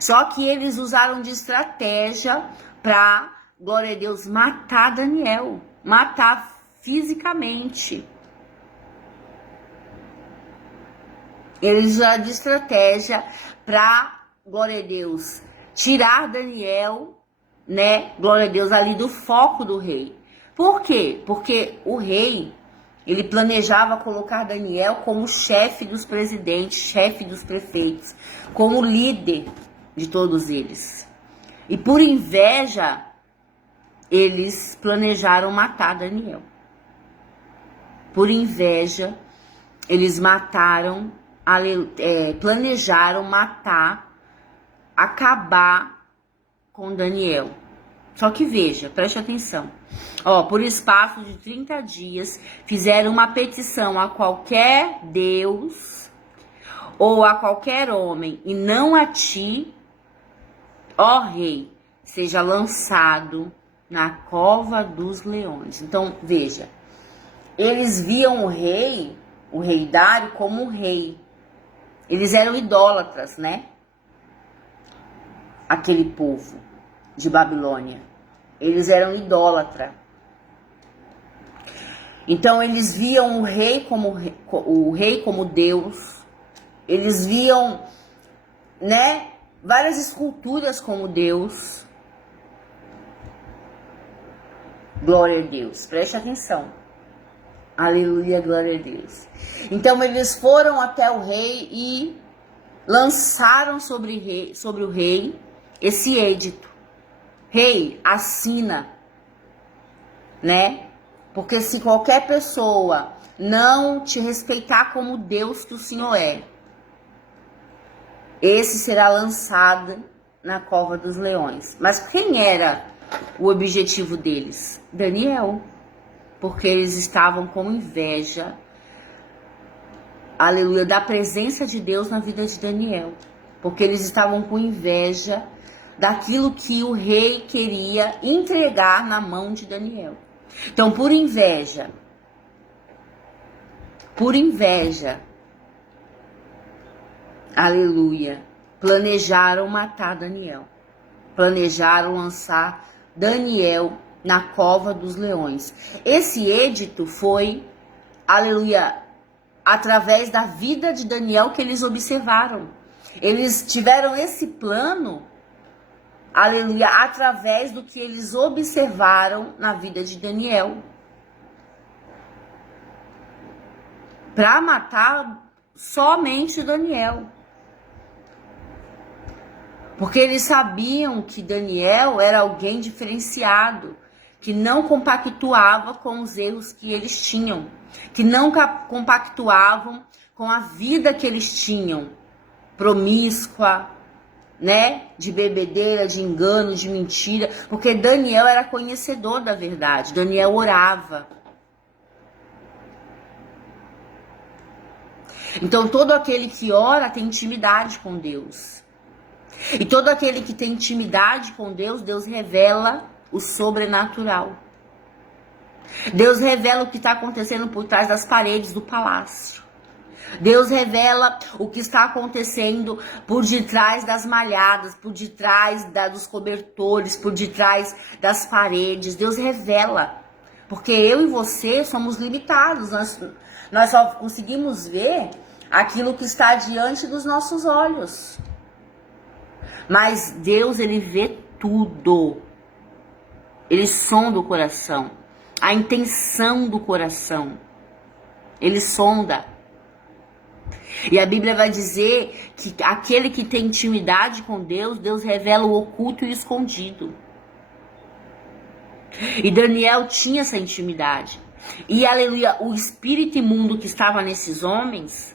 Só que eles usaram de estratégia para, glória a Deus, matar Daniel. Matar fisicamente. Eles usaram de estratégia para, glória a Deus, tirar Daniel, né, glória a Deus, ali do foco do rei. Por quê? Porque o rei, ele planejava colocar Daniel como chefe dos presidentes, chefe dos prefeitos, como líder de todos eles. E por inveja, eles planejaram matar Daniel. Por inveja, eles planejaram matar, acabar com Daniel. Só que veja, preste atenção. Ó, por espaço de 30 dias, fizeram uma petição a qualquer Deus ou a qualquer homem, e não a ti, ó rei, seja lançado na cova dos leões. Então, veja. Eles viam o rei Dário, como um rei. Eles eram idólatras, né? Aquele povo de Babilônia. Eles eram idólatras. Então, eles viam o rei como Deus. Eles viam, né, várias esculturas como Deus. Glória a Deus. Preste atenção. Aleluia, glória a Deus. Então eles foram até o rei e lançaram sobre o rei esse edito. Rei, assina, né? Porque se qualquer pessoa não te respeitar como Deus que o Senhor é, esse será lançado na cova dos leões. Mas quem era o objetivo deles? Daniel. Porque eles estavam com inveja, aleluia, da presença de Deus na vida de Daniel. Porque eles estavam com inveja daquilo que o rei queria entregar na mão de Daniel. Então, por inveja, aleluia, planejaram matar Daniel. planejaram lançar Daniel na cova dos leões. Esse edito foi, aleluia, através da vida de Daniel que eles observaram. Eles tiveram esse plano, aleluia, através do que eles observaram na vida de Daniel. Para matar somente Daniel. Porque eles sabiam que Daniel era alguém diferenciado, que não compactuava com os erros que eles tinham, que não compactuavam com a vida que eles tinham, promíscua, né, de bebedeira, de engano, de mentira, porque Daniel era conhecedor da verdade, Daniel orava. Então todo aquele que ora tem intimidade com Deus. E todo aquele que tem intimidade com Deus, Deus revela o sobrenatural. Deus revela o que está acontecendo por trás das paredes do palácio. Deus revela o que está acontecendo por detrás das malhadas, por detrás dos cobertores, por detrás das paredes. Deus revela. Porque eu e você somos limitados. Nós só conseguimos ver aquilo que está diante dos nossos olhos. Mas Deus, ele vê tudo. Ele sonda o coração. A intenção do coração. Ele sonda. E a Bíblia vai dizer que aquele que tem intimidade com Deus, Deus revela o oculto e o escondido. E Daniel tinha essa intimidade. E, aleluia, o espírito imundo que estava nesses homens,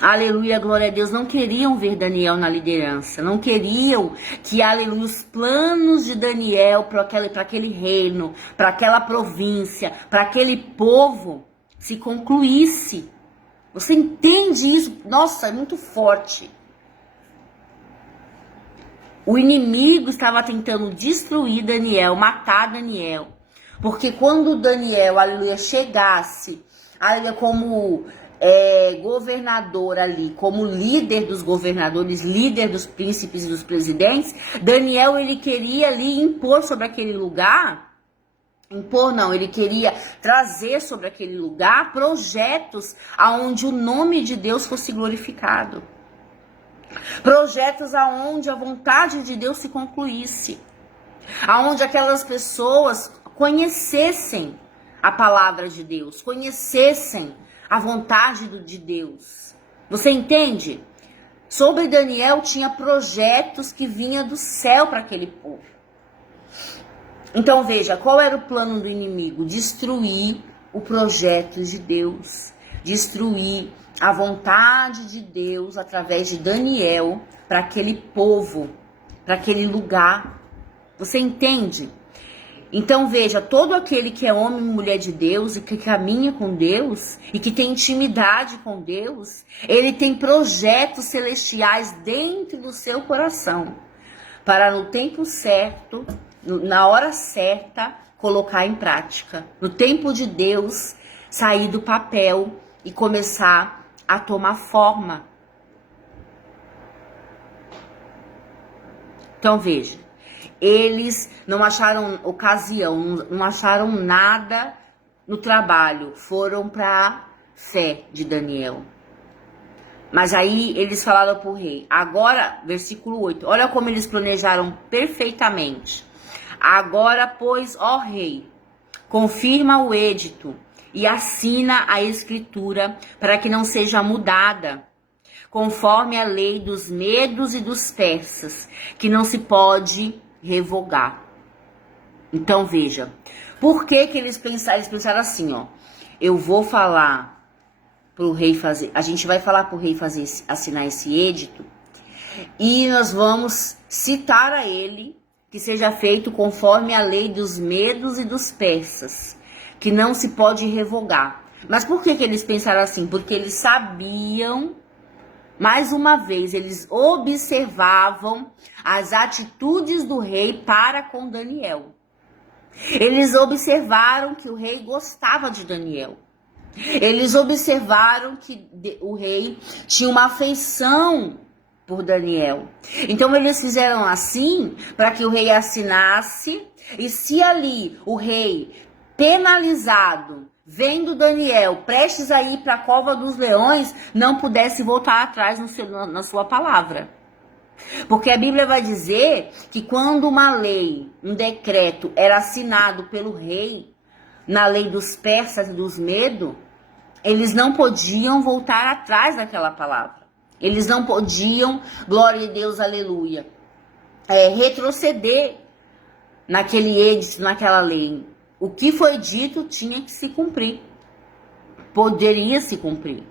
aleluia, glória a Deus, não queriam ver Daniel na liderança. Não queriam que, aleluia, os planos de Daniel para aquele reino, para aquela província, para aquele povo se concluísse. Você entende isso? Nossa, é muito forte. O inimigo estava tentando destruir Daniel, matar Daniel. Porque quando Daniel, aleluia, chegasse, aleluia, como governador ali, como líder dos governadores, líder dos príncipes e dos presidentes, Daniel, ele queria ali impor sobre aquele lugar. Impor não, ele queria trazer sobre aquele lugar projetos aonde o nome de Deus fosse glorificado. Projetos aonde a vontade de Deus se concluísse. Aonde aquelas pessoas conhecessem a palavra de Deus, conhecessem a vontade de Deus. Você entende? Sobre Daniel tinha projetos que vinham do céu para aquele povo. Então veja, qual era o plano do inimigo? Destruir o projeto de Deus, destruir a vontade de Deus através de Daniel para aquele povo, para aquele lugar. Você entende? Então veja, todo aquele que é homem e mulher de Deus e que caminha com Deus e que tem intimidade com Deus, ele tem projetos celestiais dentro do seu coração para no tempo certo, na hora certa, colocar em prática. No tempo de Deus, sair do papel e começar a tomar forma. Então veja, eles não acharam ocasião, não acharam nada no trabalho, foram para a fé de Daniel. Mas aí eles falaram para o rei, agora, versículo 8, olha como eles planejaram perfeitamente. Agora, pois, ó rei, confirma o edito e assina a escritura para que não seja mudada, conforme a lei dos medos e dos persas, que não se pode revogar. Então veja, por que eles pensaram? Eles pensaram assim, ó, eu vou falar pro rei fazer, a gente vai falar pro rei fazer, assinar esse edito, e nós vamos citar a ele que seja feito conforme a lei dos medos e dos persas, que não se pode revogar. Mas por que eles pensaram assim? Porque eles sabiam, mais uma vez, eles observavam as atitudes do rei para com Daniel. Eles observaram que o rei gostava de Daniel. Eles observaram que o rei tinha uma afeição por Daniel. Então eles fizeram assim para que o rei assinasse, e se ali o rei penalizado, vendo Daniel prestes a ir para a cova dos leões, não pudesse voltar atrás na sua palavra. Porque a Bíblia vai dizer que quando uma lei, um decreto era assinado pelo rei, na lei dos persas e dos medos, eles não podiam voltar atrás daquela palavra. Eles não podiam, glória a Deus, aleluia, retroceder naquele edito, naquela lei. O que foi dito tinha que se cumprir. Poderia se cumprir.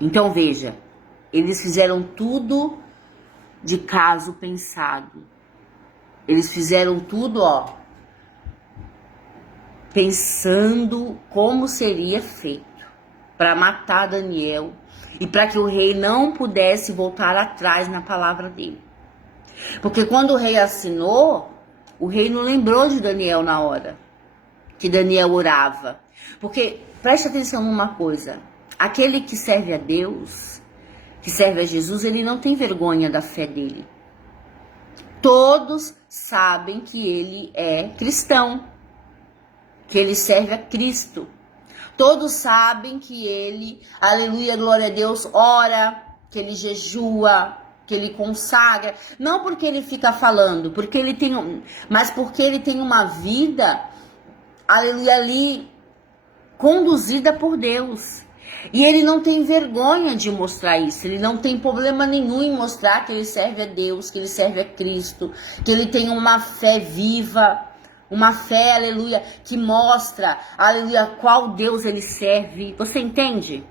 Então veja, eles fizeram tudo de caso pensado. Eles fizeram tudo, pensando como seria feito para matar Daniel e para que o rei não pudesse voltar atrás na palavra dele. Porque quando o rei assinou, o rei não lembrou de Daniel na hora que Daniel orava. Porque, preste atenção numa coisa, aquele que serve a Deus, que serve a Jesus, ele não tem vergonha da fé dele. Todos sabem que ele é cristão, que ele serve a Cristo. Todos sabem que ele, aleluia, glória a Deus, ora, que ele jejua, que ele consagra. Não porque ele fica falando, porque ele tem, mas porque ele tem uma vida, aleluia, ali conduzida por Deus. E ele não tem vergonha de mostrar isso. Ele não tem problema nenhum em mostrar que ele serve a Deus, que ele serve a Cristo, que ele tem uma fé viva, uma fé, aleluia, que mostra, aleluia, qual Deus ele serve. Você entende?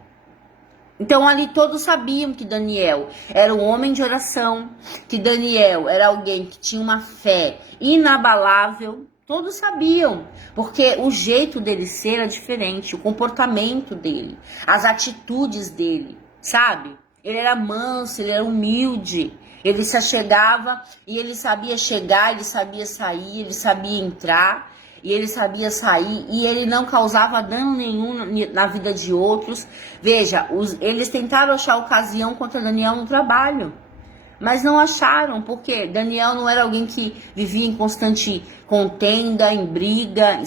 Então ali todos sabiam que Daniel era um homem de oração, que Daniel era alguém que tinha uma fé inabalável. Todos sabiam, porque o jeito dele ser era diferente, o comportamento dele, as atitudes dele, sabe? Ele era manso, ele era humilde, ele se achegava e ele sabia chegar, ele sabia sair, ele sabia entrar e ele sabia sair e ele não causava dano nenhum na vida de outros. Veja, eles tentaram achar ocasião contra Daniel no trabalho. Mas não acharam, porque Daniel não era alguém que vivia em constante contenda, em briga.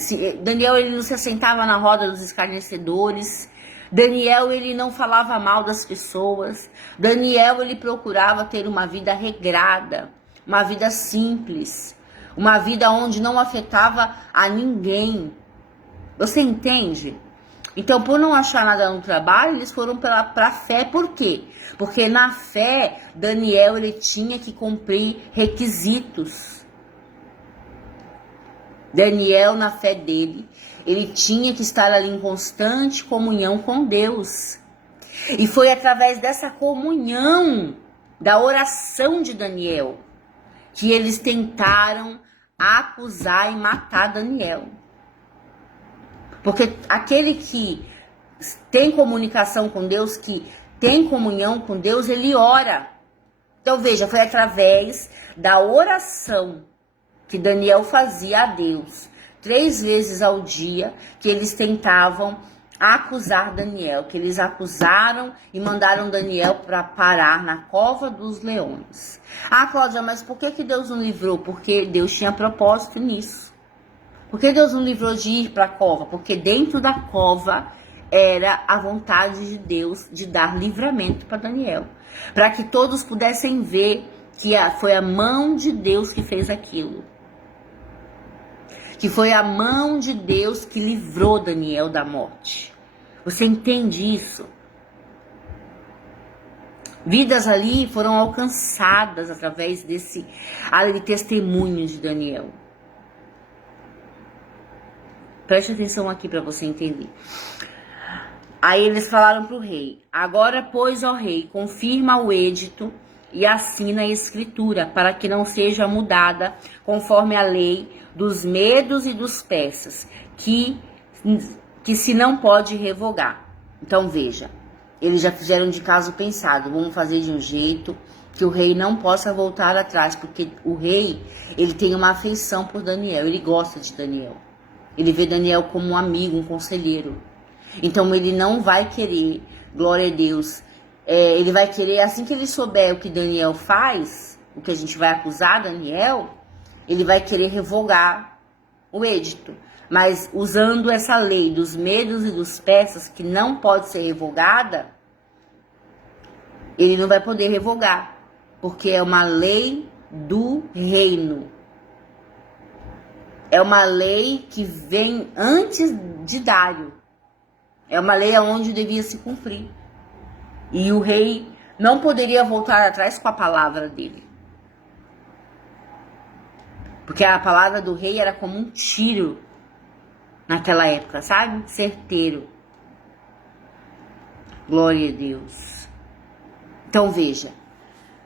Daniel, ele não se assentava na roda dos escarnecedores. Daniel, ele não falava mal das pessoas. Daniel, ele procurava ter uma vida regrada, uma vida simples, uma vida onde não afetava a ninguém. Você entende? Então, por não achar nada no trabalho, eles foram para a fé. Por quê? Porque na fé, Daniel ele tinha que cumprir requisitos. Daniel, na fé dele, ele tinha que estar ali em constante comunhão com Deus. E foi através dessa comunhão, da oração de Daniel, que eles tentaram acusar e matar Daniel. Porque aquele que tem comunicação com Deus, que tem comunhão com Deus, ele ora. Então veja, foi através da oração que Daniel fazia a Deus 3 vezes ao dia que eles tentavam acusar Daniel, que eles acusaram e mandaram Daniel para parar na cova dos leões. Ah, Cláudia, mas por que Deus não livrou? Porque Deus tinha propósito nisso. Por que Deus não livrou de ir para a cova? Porque dentro da cova era a vontade de Deus de dar livramento para Daniel. Para que todos pudessem ver que foi a mão de Deus que fez aquilo. Que foi a mão de Deus que livrou Daniel da morte. Você entende isso? Vidas ali foram alcançadas através desse testemunho de Daniel. Preste atenção aqui para você entender. Aí eles falaram para o rei: agora, pois, ó rei, confirma o edito e assina a escritura, para que não seja mudada conforme a lei dos medos e dos persas, que se não pode revogar. Então veja, eles já fizeram de caso pensado, vamos fazer de um jeito que o rei não possa voltar atrás, porque o rei, ele tem uma afeição por Daniel, ele gosta de Daniel. Ele vê Daniel como um amigo, um conselheiro. Então ele não vai querer, glória a Deus, ele vai querer, assim que ele souber o que Daniel faz, o que a gente vai acusar Daniel, ele vai querer revogar o edito. Mas usando essa lei dos medos e dos persas, que não pode ser revogada, ele não vai poder revogar, porque é uma lei do reino. É uma lei que vem antes de Dário. É uma lei onde devia se cumprir. E o rei não poderia voltar atrás com a palavra dele. Porque a palavra do rei era como um tiro naquela época, sabe? Certeiro. Glória a Deus. Então veja,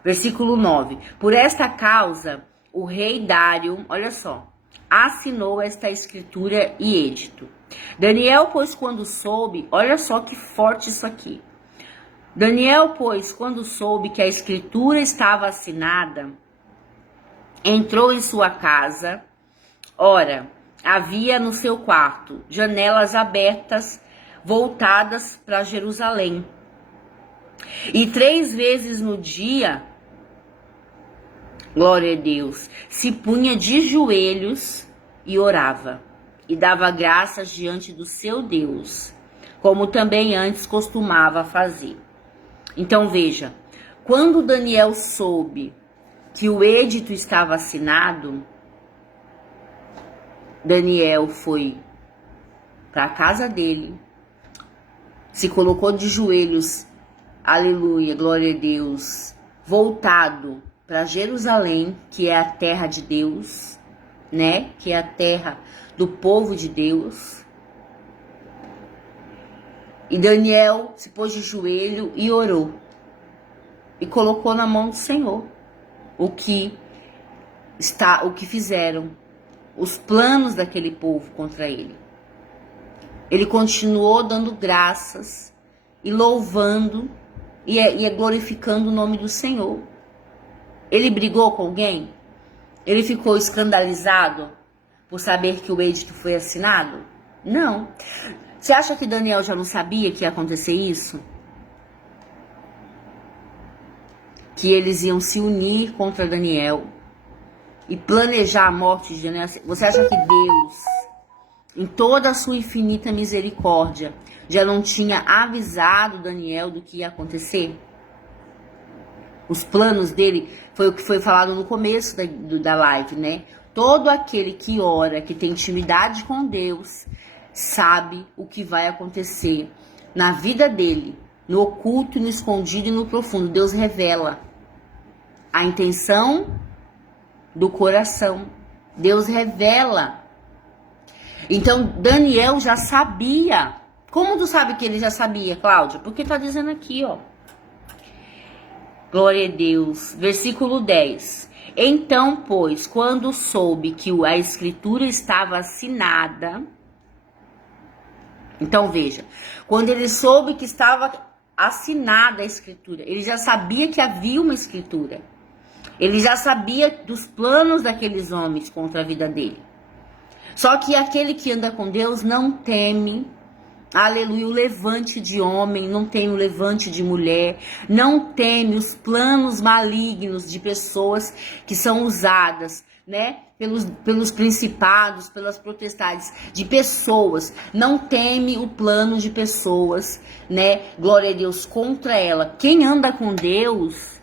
versículo 9. Por esta causa, o rei Dário, olha só, assinou esta escritura e edito. Daniel, pois, quando soube, olha só que forte isso aqui. Daniel, pois, quando soube que a escritura estava assinada, entrou em sua casa. Ora, havia no seu quarto janelas abertas, voltadas para Jerusalém. E 3 vezes no dia, glória a Deus, se punha de joelhos e orava, e dava graças diante do seu Deus, como também antes costumava fazer. Então veja, quando Daniel soube que o edito estava assinado, Daniel foi para a casa dele, se colocou de joelhos, aleluia, glória a Deus, voltado para Jerusalém, que é a terra de Deus, né? Que é a terra do povo de Deus. E Daniel se pôs de joelho e orou. E colocou na mão do Senhor o que fizeram, os planos daquele povo contra ele. Ele continuou dando graças e louvando e glorificando o nome do Senhor. Ele brigou com alguém? Ele ficou escandalizado por saber que o edito foi assinado? Não. Você acha que Daniel já não sabia que ia acontecer isso? Que eles iam se unir contra Daniel e planejar a morte de Daniel? Você acha que Deus, em toda a sua infinita misericórdia, já não tinha avisado Daniel do que ia acontecer? Os planos dele foi o que foi falado no começo da live, né? Todo aquele que ora, que tem intimidade com Deus, sabe o que vai acontecer na vida dele, no oculto, no escondido e no profundo. Deus revela a intenção do coração. Deus revela. Então, Daniel já sabia. Como tu sabe que ele já sabia, Cláudia? Porque tá dizendo aqui, ó. Glória a Deus. Versículo 10. Então, pois, quando soube que a escritura estava assinada... Então, veja. Quando ele soube que estava assinada a escritura, ele já sabia que havia uma escritura. Ele já sabia dos planos daqueles homens contra a vida dele. Só que aquele que anda com Deus não teme, aleluia, o levante de homem, não teme o levante de mulher, não teme os planos malignos de pessoas que são usadas, né, pelos principados, pelas potestades, de pessoas, não teme o plano de pessoas, né, glória a Deus, contra ela. Quem anda com Deus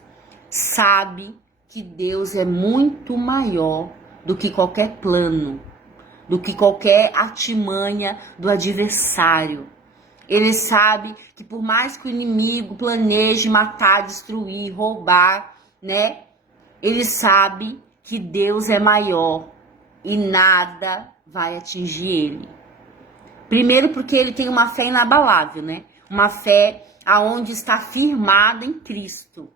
sabe que Deus é muito maior do que qualquer plano, do que qualquer artimanha do adversário. Ele sabe que por mais que o inimigo planeje matar, destruir, roubar, né? Ele sabe que Deus é maior e nada vai atingir ele. Primeiro porque ele tem uma fé inabalável, né? Uma fé aonde está firmada em Cristo.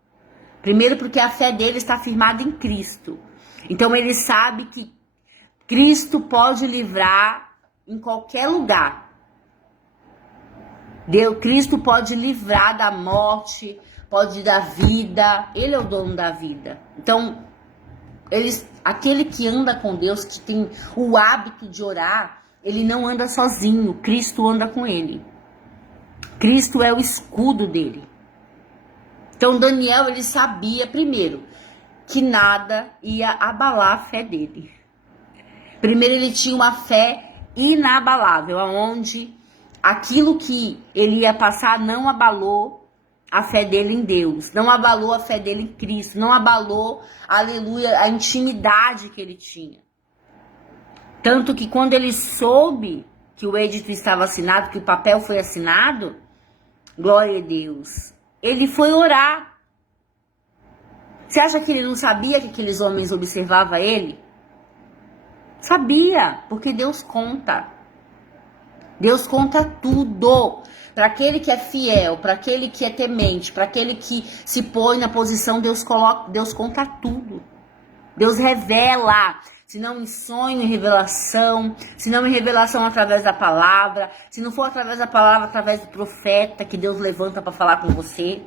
Primeiro porque a fé dele está firmada em Cristo. Então ele sabe que Cristo pode livrar em qualquer lugar. Cristo pode livrar da morte, pode dar vida. Ele é o dono da vida. Então, aquele que anda com Deus, que tem o hábito de orar, ele não anda sozinho. Cristo anda com ele. Cristo é o escudo dele. Então Daniel, ele sabia, primeiro, que nada ia abalar a fé dele. Primeiro, ele tinha uma fé inabalável, onde aquilo que ele ia passar não abalou a fé dele em Deus, não abalou a fé dele em Cristo, não abalou, aleluia, a intimidade que ele tinha. Tanto que quando ele soube que o edito estava assinado, que o papel foi assinado, glória a Deus, ele foi orar. Você acha que ele não sabia que aqueles homens observavam ele? Sabia, porque Deus conta. Deus conta tudo. Para aquele que é fiel, para aquele que é temente, para aquele que se põe na posição, Deus conta tudo. Deus revela, se não em sonho, em revelação, se não em revelação através da palavra, se não for através da palavra, através do profeta que Deus levanta para falar com você.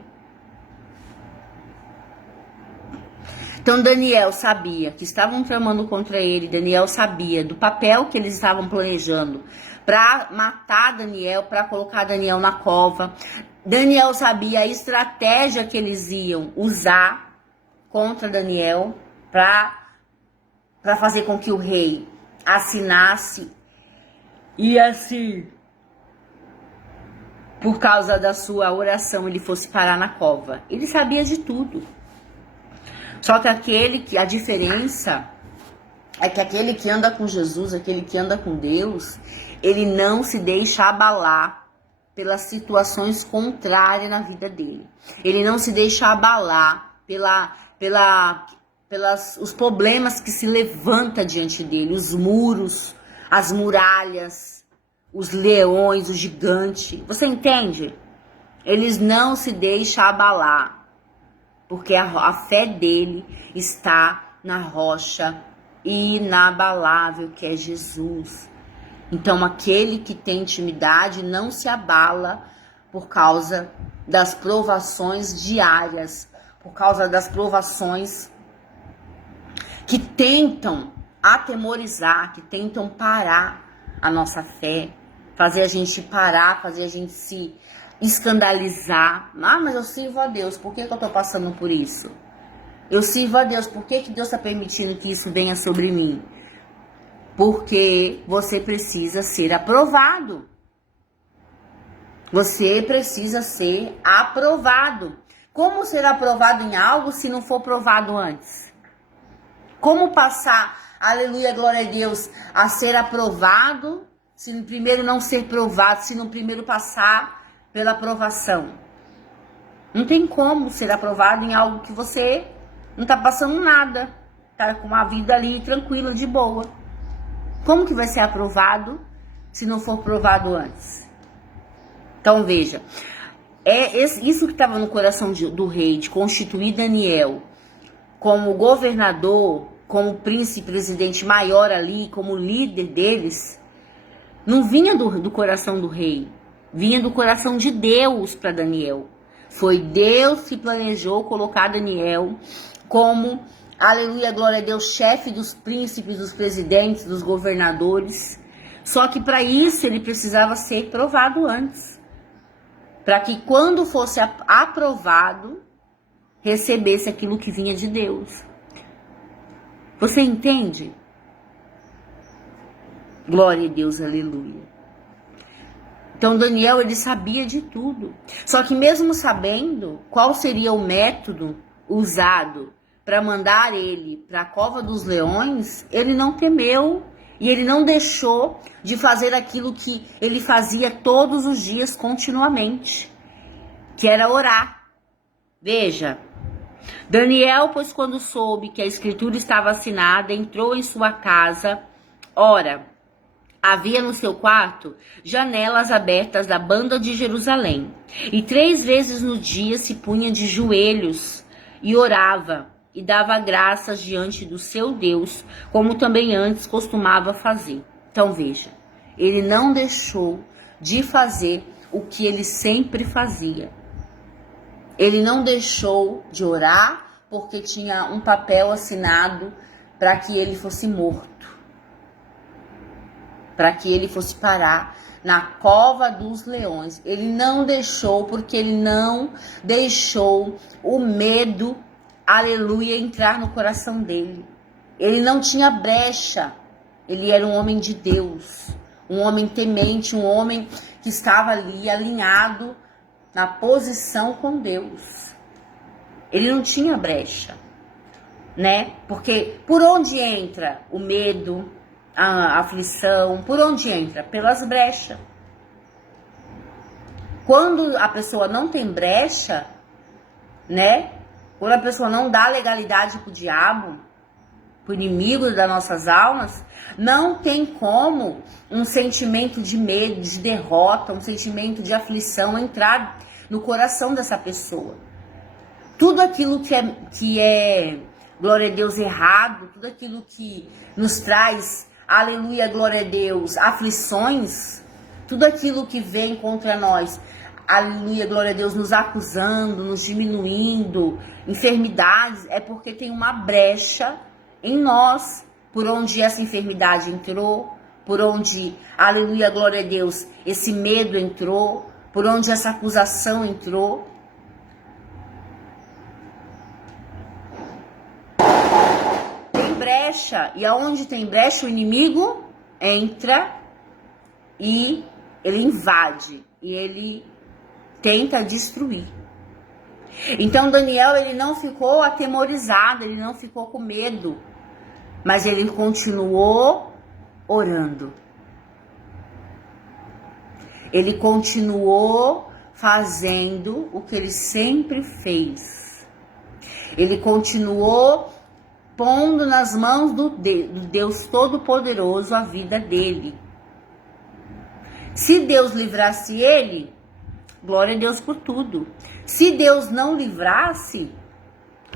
Então Daniel sabia que estavam tramando contra ele, Daniel sabia do papel que eles estavam planejando para matar Daniel, para colocar Daniel na cova. Daniel sabia a estratégia que eles iam usar contra Daniel para fazer com que o rei assinasse e assim, por causa da sua oração, ele fosse parar na cova. Ele sabia de tudo. Só que a diferença é que aquele que anda com Jesus, aquele que anda com Deus, ele não se deixa abalar pelas situações contrárias na vida dele. Ele não se deixa abalar os problemas que se levantam diante dele, os muros, as muralhas, os leões, o gigante. Você entende? Eles não se deixam abalar. Porque a fé dele está na rocha inabalável que é Jesus. Então aquele que tem intimidade não se abala por causa das provações diárias, por causa das provações que tentam atemorizar, que tentam parar a nossa fé, fazer a gente parar, fazer a gente se escandalizar. Ah, mas eu sirvo a Deus, por que eu tô passando por isso? Eu sirvo a Deus, por que Deus está permitindo que isso venha sobre mim? Porque você precisa ser aprovado. Você precisa ser aprovado. Como ser aprovado em algo se não for provado antes? Como passar, aleluia, glória a Deus, a ser aprovado se no primeiro não ser provado, se no primeiro passar pela aprovação? Não tem como ser aprovado em algo que você não tá passando nada, tá com uma vida ali tranquila, de boa. Como que vai ser aprovado se não for provado antes? Então veja, isso que estava no coração do rei, de constituir Daniel como governador, como príncipe, presidente maior ali, como líder deles, não vinha do coração do rei. Vinha do coração de Deus para Daniel. Foi Deus que planejou colocar Daniel como, aleluia, glória a Deus, chefe dos príncipes, dos presidentes, dos governadores. Só que para isso ele precisava ser provado antes. Para que quando fosse aprovado, recebesse aquilo que vinha de Deus. Você entende? Glória a Deus, aleluia. Então Daniel, ele sabia de tudo. Só que mesmo sabendo qual seria o método usado para mandar ele para a cova dos leões, ele não temeu e ele não deixou de fazer aquilo que ele fazia todos os dias continuamente, que era orar. Veja, Daniel, pois quando soube que a escritura estava assinada, entrou em sua casa. Ora, havia no seu quarto janelas abertas da banda de Jerusalém. E 3 vezes no dia se punha de joelhos e orava e dava graças diante do seu Deus, como também antes costumava fazer. Então veja, ele não deixou de fazer o que ele sempre fazia. Ele não deixou de orar porque tinha um papel assinado para que ele fosse morto, para que ele fosse parar na cova dos leões. Ele não deixou, porque ele não deixou o medo, aleluia, entrar no coração dele. Ele não tinha brecha. Ele era um homem de Deus, um homem temente, um homem que estava ali alinhado na posição com Deus. Ele não tinha brecha, né? Porque por onde entra o medo, a aflição, por onde entra? Pelas brechas. Quando a pessoa não tem brecha, né? Quando a pessoa não dá legalidade pro diabo, pro inimigo das nossas almas, não tem como um sentimento de medo, de derrota, um sentimento de aflição entrar no coração dessa pessoa. Tudo aquilo que é glória a Deus, errado, tudo aquilo que nos traz, aleluia, glória a Deus, aflições, tudo aquilo que vem contra nós, aleluia, glória a Deus, nos acusando, nos diminuindo, enfermidades, é porque tem uma brecha em nós, por onde essa enfermidade entrou, por onde, aleluia, glória a Deus, esse medo entrou, por onde essa acusação entrou. Tem brecha, e aonde tem brecha o inimigo entra e ele invade, e ele tenta destruir. Então Daniel, ele não ficou atemorizado, ele não ficou com medo, mas ele continuou orando. Ele continuou fazendo o que ele sempre fez. Ele continuou pondo nas mãos do Deus Todo-Poderoso a vida dele. Se Deus livrasse ele, glória a Deus por tudo. Se Deus não livrasse,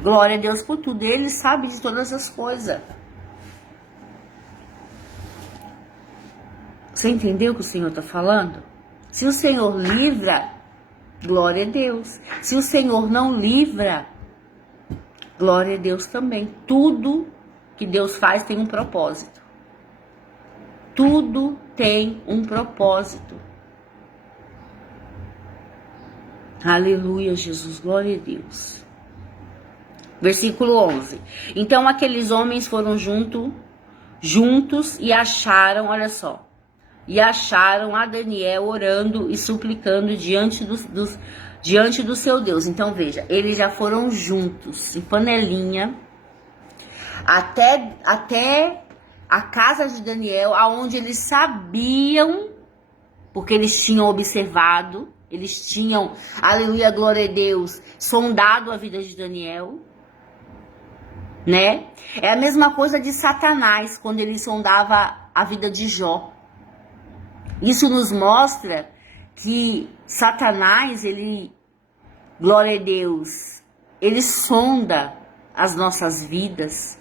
glória a Deus por tudo. Ele sabe de todas as coisas. Você entendeu o que o Senhor está falando? Se o Senhor livra, glória a Deus. Se o Senhor não livra, glória a Deus também. Tudo que Deus faz tem um propósito. Tudo tem um propósito. Aleluia, Jesus, glória a Deus. Versículo 11. Então aqueles homens foram juntos e acharam, olha só, e acharam a Daniel orando e suplicando diante do seu Deus. Então veja, eles já foram juntos, em panelinha, até a casa de Daniel, aonde eles sabiam, porque eles tinham observado, eles tinham, aleluia, glória a Deus, sondado a vida de Daniel, né? É a mesma coisa de Satanás, quando ele sondava a vida de Jó. Isso nos mostra que Satanás, ele, glória a Deus, ele sonda as nossas vidas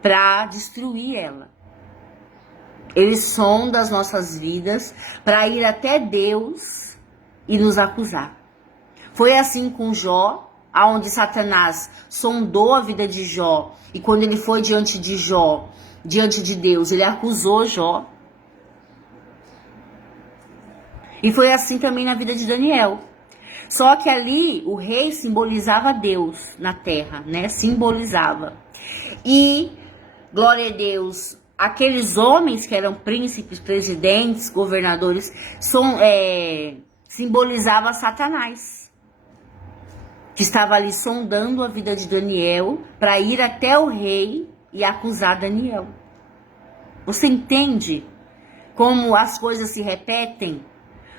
para destruir ela. Ele sonda as nossas vidas para ir até Deus e nos acusar. Foi assim com Jó, aonde Satanás sondou a vida de Jó, e quando ele foi diante de Jó, diante de Deus, ele acusou Jó. E foi assim também na vida de Daniel. Só que ali o rei simbolizava Deus na terra, né? Simbolizava. E, glória a Deus, aqueles homens que eram príncipes, presidentes, governadores, simbolizava Satanás, que estava ali sondando a vida de Daniel para ir até o rei e acusar Daniel. Você entende como as coisas se repetem?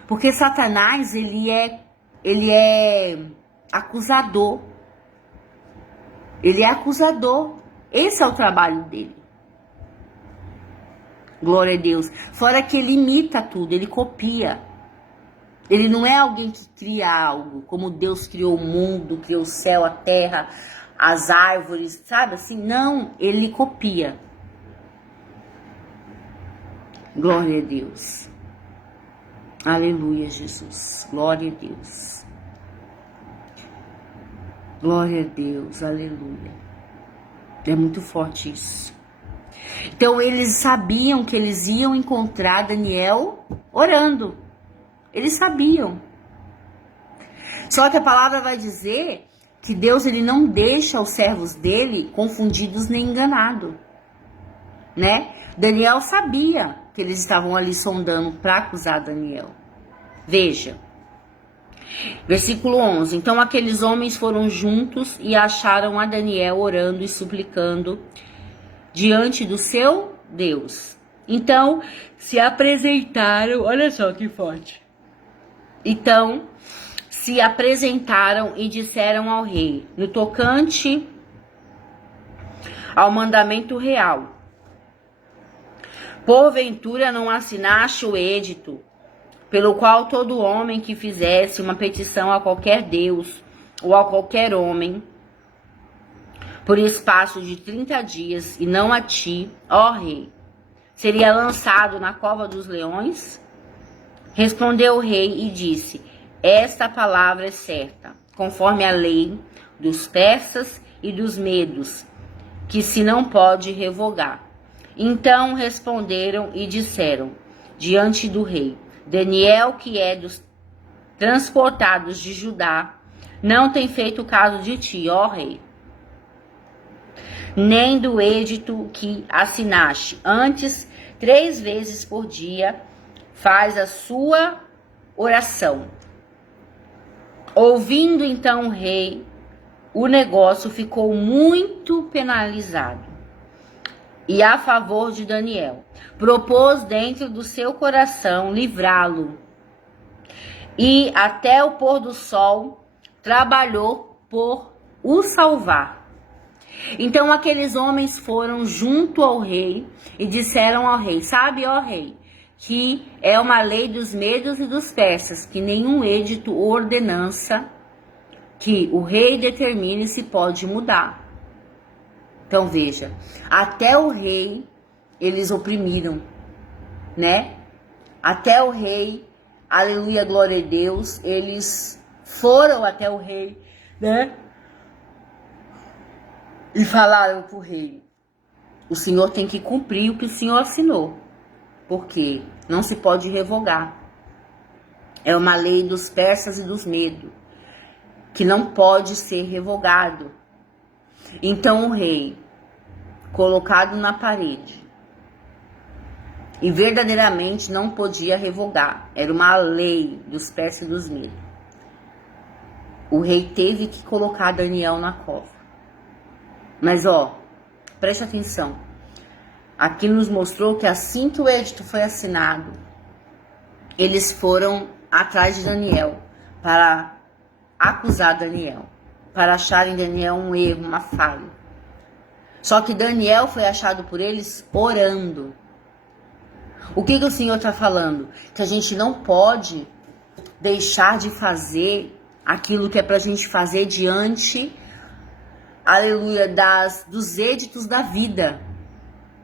Porque Satanás, ele é acusador. Ele é acusador. Esse é o trabalho dele. Glória a Deus. Fora que ele imita tudo, ele copia. Ele não é alguém que cria algo, como Deus criou o mundo, criou o céu, a terra, as árvores, sabe assim? Não, ele copia. Glória a Deus. Aleluia, Jesus. Glória a Deus. Glória a Deus. Aleluia. É muito forte isso. Então eles sabiam que eles iam encontrar Daniel orando. Eles sabiam. Só que a palavra vai dizer que Deus ele não deixa os servos dele confundidos nem enganados, né? Daniel sabia que eles estavam ali sondando para acusar Daniel. Veja, versículo 11. Então aqueles homens foram juntos e acharam a Daniel orando e suplicando diante do seu Deus. Então se apresentaram, olha só que forte. Então se apresentaram e disseram ao rei, no tocante ao mandamento real: porventura não assinaste o edito, pelo qual todo homem que fizesse uma petição a qualquer Deus ou a qualquer homem, por espaço de 30 dias, e não a ti, ó rei, seria lançado na cova dos leões? Respondeu o rei e disse: esta palavra é certa, conforme a lei dos persas e dos medos, que se não pode revogar. Então responderam e disseram diante do rei: Daniel, que é dos transportados de Judá, não tem feito caso de ti, ó rei, nem do edito que assinaste. Antes, 3 vezes por dia, faz a sua oração. Ouvindo então o rei, o negócio ficou muito penalizado. E a favor de Daniel, propôs dentro do seu coração livrá-lo. E até o pôr do sol trabalhou por o salvar. Então aqueles homens foram junto ao rei e disseram ao rei: sabe, ó rei, que é uma lei dos medos e dos persas, que nenhum edito ou ordenança que o rei determine se pode mudar. Então veja, até o rei eles oprimiram, né? Até o rei, aleluia, glória a Deus, eles foram até o rei, né? E falaram pro rei: o senhor tem que cumprir o que o senhor assinou, porque não se pode revogar. É uma lei dos persas e dos medos, que não pode ser revogado. Então o rei, colocado na parede, e verdadeiramente não podia revogar, era uma lei dos persas e dos medos, o rei teve que colocar Daniel na cova. Mas ó, preste atenção, aqui nos mostrou que assim que o edito foi assinado, eles foram atrás de Daniel para acusar Daniel, para acharem Daniel um erro, uma falha. Só que Daniel foi achado por eles orando. O que o Senhor está falando? Que a gente não pode deixar de fazer aquilo que é para a gente fazer diante, aleluia, dos editos da vida,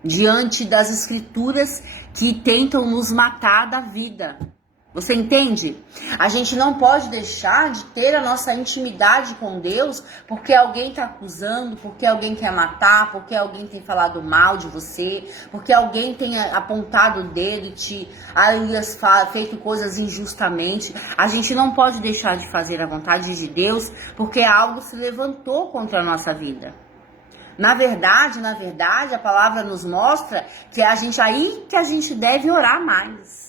diante das escrituras que tentam nos matar da vida. Você entende? A gente não pode deixar de ter a nossa intimidade com Deus porque alguém está acusando, porque alguém quer matar, porque alguém tem falado mal de você, porque alguém tem apontado o dedo e te feito coisas injustamente. A gente não pode deixar de fazer a vontade de Deus porque algo se levantou contra a nossa vida. Na verdade, a palavra nos mostra que aí que a gente deve orar mais.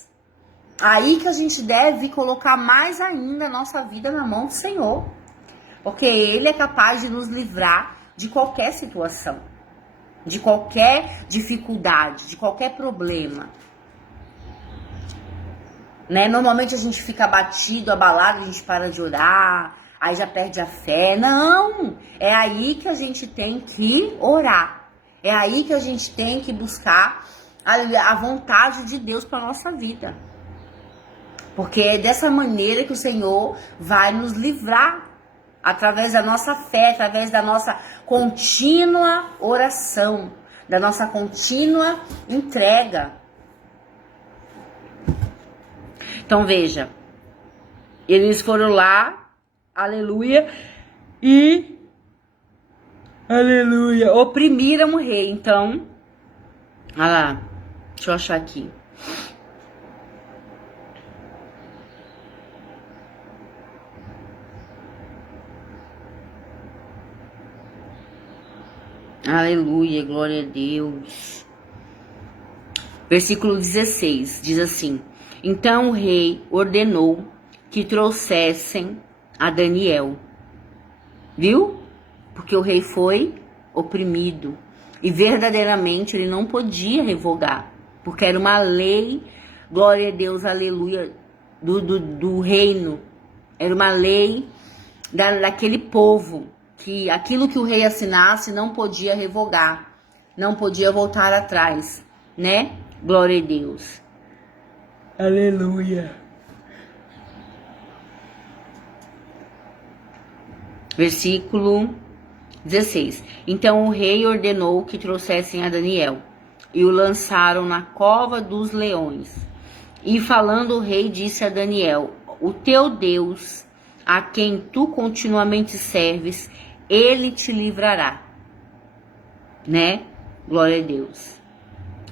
Aí que a gente deve colocar mais ainda a nossa vida na mão do Senhor. Porque Ele é capaz de nos livrar de qualquer situação, de qualquer dificuldade, de qualquer problema. Né? Normalmente a gente fica abatido, abalado, a gente para de orar, aí já perde a fé. Não! É aí que a gente tem que orar. É aí que a gente tem que buscar a vontade de Deus para a nossa vida. Porque é dessa maneira que o Senhor vai nos livrar, através da nossa fé, através da nossa contínua oração, da nossa contínua entrega. Então veja, eles foram lá, aleluia, e, aleluia, oprimiram o rei. Então, olha lá, deixa eu achar aqui. Aleluia, glória a Deus. Versículo 16 diz assim: Então o rei ordenou que trouxessem a Daniel. Viu? Porque o rei foi oprimido. E verdadeiramente ele não podia revogar. Porque era uma lei, glória a Deus, aleluia, do reino. Era uma lei daquele povo. Que aquilo que o rei assinasse não podia revogar. Não podia voltar atrás, né? Glória a Deus. Aleluia. Versículo 16. Então o rei ordenou que trouxessem a Daniel e o lançaram na cova dos leões. E falando o rei disse a Daniel: O teu Deus, a quem tu continuamente serves, ele te livrará. Né? Glória a Deus.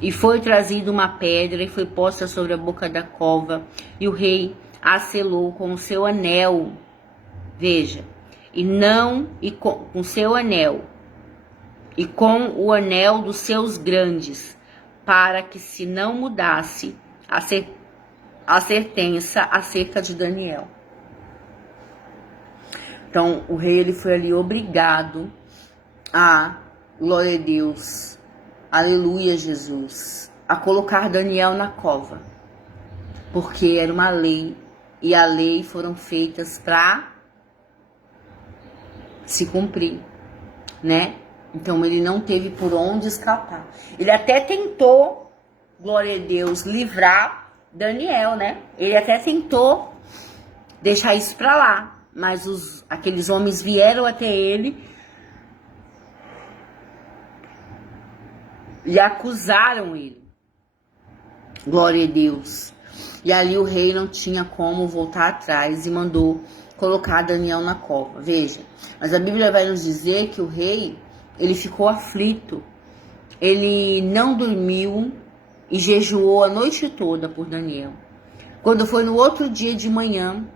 E foi trazida uma pedra e foi posta sobre a boca da cova, e o rei a selou com o seu anel. Veja, com seu anel, e com o anel dos seus grandes, para que se não mudasse a sentença acerca de Daniel. Então, o rei ele foi ali obrigado a, glória a Deus, aleluia Jesus, a colocar Daniel na cova, porque era uma lei, e a lei foram feitas para se cumprir, né? Então ele não teve por onde escapar. Ele até tentou, glória a Deus, livrar Daniel, né? Ele até tentou deixar isso para lá, mas aqueles homens vieram até ele e acusaram ele. Glória a Deus. E ali o rei não tinha como voltar atrás e mandou colocar Daniel na cova. Veja, mas a Bíblia vai nos dizer que o rei, ele ficou aflito. Ele não dormiu e jejuou a noite toda por Daniel. Quando foi no outro dia de manhã,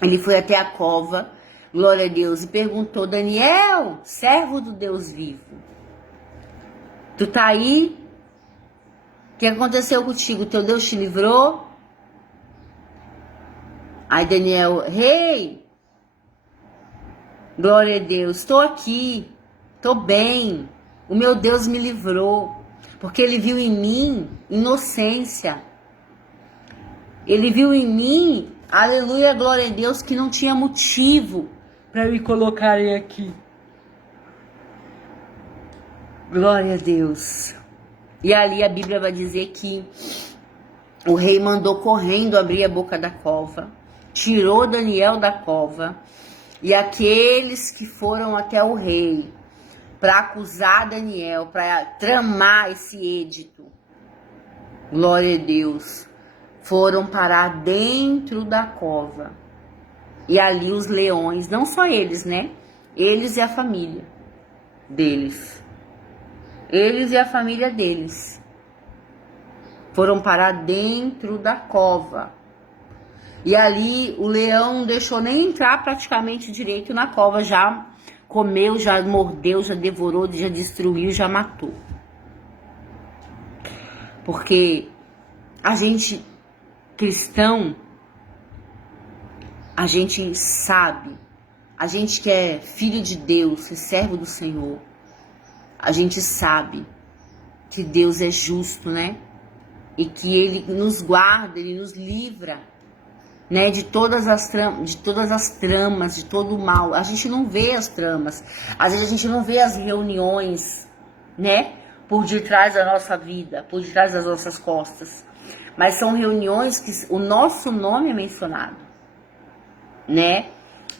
ele foi até a cova, glória a Deus, e perguntou: Daniel, servo do Deus vivo, tu tá aí? O que aconteceu contigo? Teu Deus te livrou? Aí Daniel: rei, glória a Deus, estou aqui, estou bem, o meu Deus me livrou, porque ele viu em mim inocência, ele viu em mim, aleluia, glória a Deus, que não tinha motivo para me colocarem aqui. Glória a Deus. E ali a Bíblia vai dizer que o rei mandou correndo abrir a boca da cova, tirou Daniel da cova, e aqueles que foram até o rei para acusar Daniel, para tramar esse edito, glória a Deus, foram parar dentro da cova. E ali os leões, não só eles, né? Eles e a família deles. Eles e a família deles foram parar dentro da cova. E ali o leão não deixou nem entrar praticamente direito na cova. Já comeu, já mordeu, já devorou, já destruiu, já matou. Porque a gente, cristão, a gente sabe, a gente que é filho de Deus, é servo do Senhor, a gente sabe que Deus é justo, né? E que Ele nos guarda, Ele nos livra, né? De todas as tramas, de todo o mal. A gente não vê as tramas, às vezes a gente não vê as reuniões, né? Por detrás da nossa vida, por detrás das nossas costas. Mas são reuniões que o nosso nome é mencionado, né?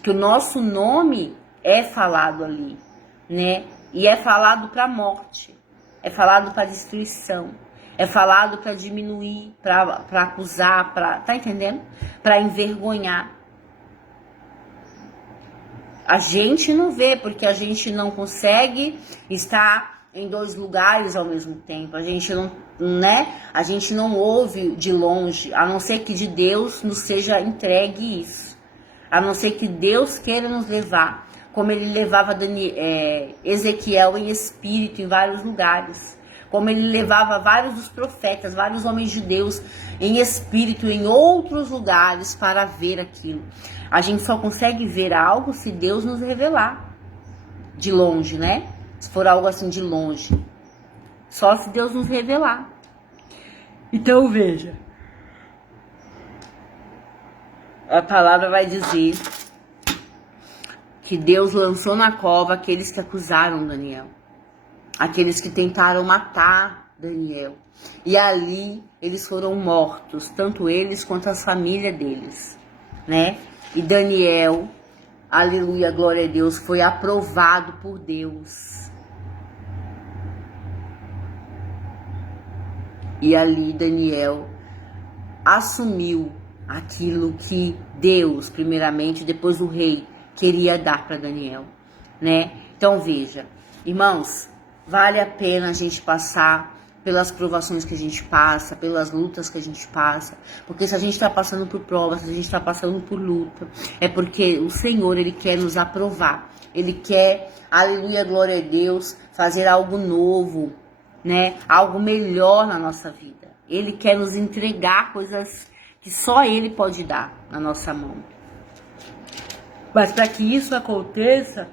Que o nosso nome é falado ali, né? E é falado para a morte, é falado para destruição, é falado para diminuir, para acusar, tá entendendo? Para envergonhar. A gente não vê, porque a gente não consegue estar em dois lugares ao mesmo tempo. A gente não, né? A gente não ouve de longe, a não ser que de Deus nos seja entregue isso. A não ser que Deus queira nos levar como ele levava Ezequiel em espírito em vários lugares, como ele levava vários dos profetas, vários homens de Deus em espírito em outros lugares para ver aquilo. A gente só consegue ver algo se Deus nos revelar de longe, né? Se for algo assim de longe, só se Deus nos revelar. Então veja, a palavra vai dizer que Deus lançou na cova aqueles que acusaram Daniel, aqueles que tentaram matar Daniel. E ali eles foram mortos, tanto eles quanto as famílias deles, né? E Daniel, aleluia, glória a Deus, foi aprovado por Deus. E ali Daniel assumiu aquilo que Deus, primeiramente, depois o rei, queria dar para Daniel, né? Então veja, irmãos, vale a pena a gente passar pelas provações que a gente passa, pelas lutas que a gente passa, porque se a gente está passando por provas, se a gente está passando por luta, é porque o Senhor, Ele quer nos aprovar, Ele quer, aleluia, glória a Deus, fazer algo novo, né? Algo melhor na nossa vida. Ele quer nos entregar coisas que só Ele pode dar na nossa mão. Mas para que isso aconteça,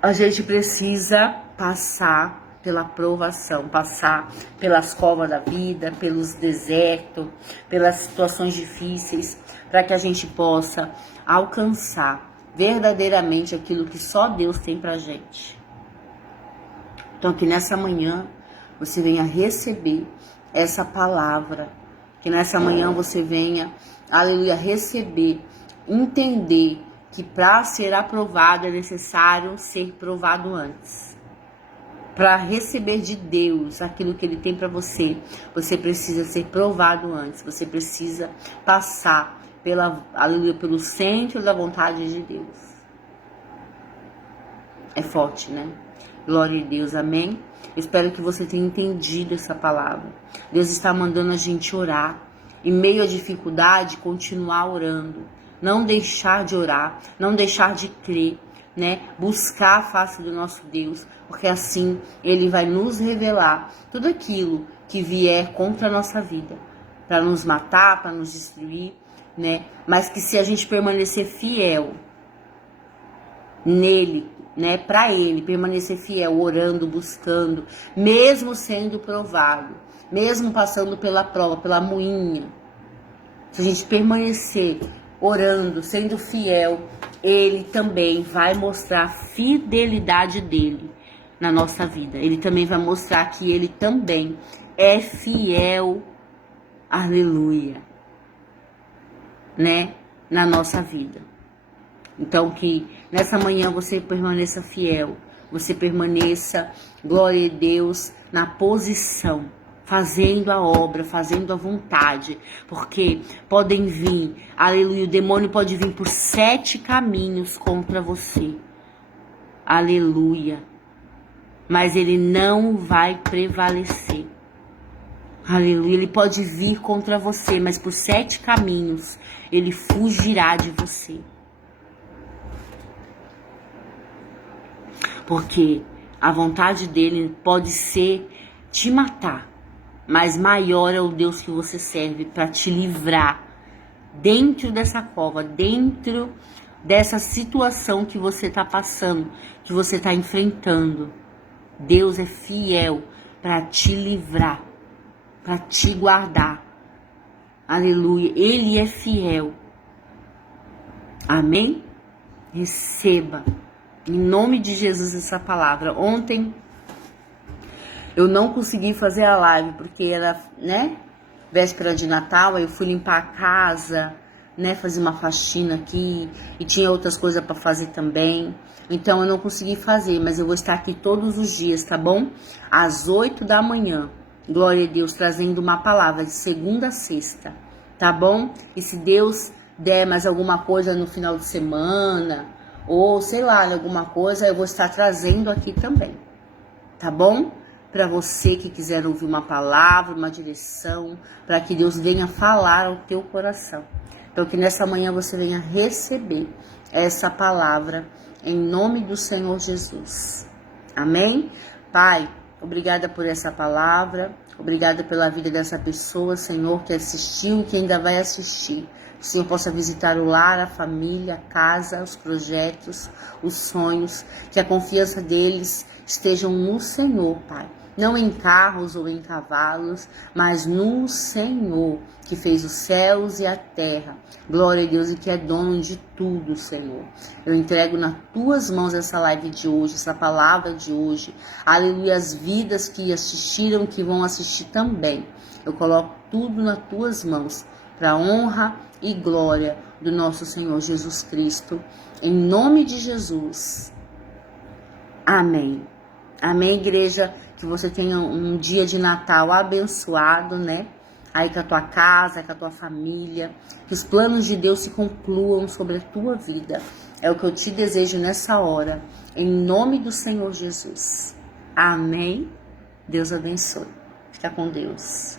a gente precisa passar pela provação, passar pelas covas da vida, pelos desertos, pelas situações difíceis, para que a gente possa alcançar verdadeiramente aquilo que só Deus tem pra gente. Então que nessa manhã você venha receber essa palavra, que nessa manhã você venha, aleluia, receber, entender que para ser aprovado é necessário ser provado antes. Para receber de Deus aquilo que Ele tem para você, você precisa ser provado antes. Você precisa passar aleluia, pelo centro da vontade de Deus. É forte, né? Glória a Deus, amém? Eu espero que você tenha entendido essa palavra. Deus está mandando a gente orar. Em meio à dificuldade, continuar orando. Não deixar de orar, não deixar de crer, né? Buscar a face do nosso Deus, porque assim Ele vai nos revelar tudo aquilo que vier contra a nossa vida, para nos matar, para nos destruir, né? Mas que se a gente permanecer fiel nele, né? Para Ele, permanecer fiel, orando, buscando, mesmo sendo provado, mesmo passando pela prova, pela moinha, se a gente permanecer orando, sendo fiel, Ele também vai mostrar a fidelidade dele na nossa vida. Ele também vai mostrar que Ele também é fiel, aleluia, né, na nossa vida. Então que nessa manhã você permaneça fiel, você permaneça, glória a Deus, na posição, fazendo a obra, fazendo a vontade, porque podem vir, aleluia, o demônio pode vir por 7 caminhos contra você, aleluia, mas ele não vai prevalecer, aleluia, ele pode vir contra você, mas por 7 caminhos ele fugirá de você, porque a vontade dele pode ser te matar, mas maior é o Deus que você serve para te livrar dentro dessa cova, dentro dessa situação que você está passando, que você está enfrentando. Deus é fiel para te livrar, para te guardar. Aleluia, Ele é fiel. Amém? Receba, em nome de Jesus, essa palavra. Ontem eu não consegui fazer a live, porque era, né, véspera de Natal, aí eu fui limpar a casa, né, fazer uma faxina aqui, e tinha outras coisas para fazer também, então eu não consegui fazer, mas eu vou estar aqui todos os dias, tá bom? Às 8 da manhã, glória a Deus, trazendo uma palavra de segunda a sexta, tá bom? E se Deus der mais alguma coisa no final de semana, ou sei lá, alguma coisa, eu vou estar trazendo aqui também, tá bom? Para você que quiser ouvir uma palavra, uma direção, para que Deus venha falar ao teu coração. Então que nessa manhã você venha receber essa palavra em nome do Senhor Jesus. Amém? Pai, obrigada por essa palavra, obrigada pela vida dessa pessoa, Senhor, que assistiu e que ainda vai assistir. Que o Senhor possa visitar o lar, a família, a casa, os projetos, os sonhos, que a confiança deles estejam no Senhor, Pai. Não em carros ou em cavalos, mas no Senhor, que fez os céus e a terra. Glória a Deus, e que é dono de tudo, Senhor. Eu entrego nas tuas mãos essa live de hoje, essa palavra de hoje. Aleluia, as vidas que assistiram, que vão assistir também. Eu coloco tudo nas tuas mãos, para a honra e glória do nosso Senhor Jesus Cristo. Em nome de Jesus. Amém. Amém, igreja. Que você tenha um dia de Natal abençoado, né? Aí com a tua casa, com a tua família. Que os planos de Deus se concluam sobre a tua vida. É o que eu te desejo nessa hora. Em nome do Senhor Jesus. Amém. Deus abençoe. Fica com Deus.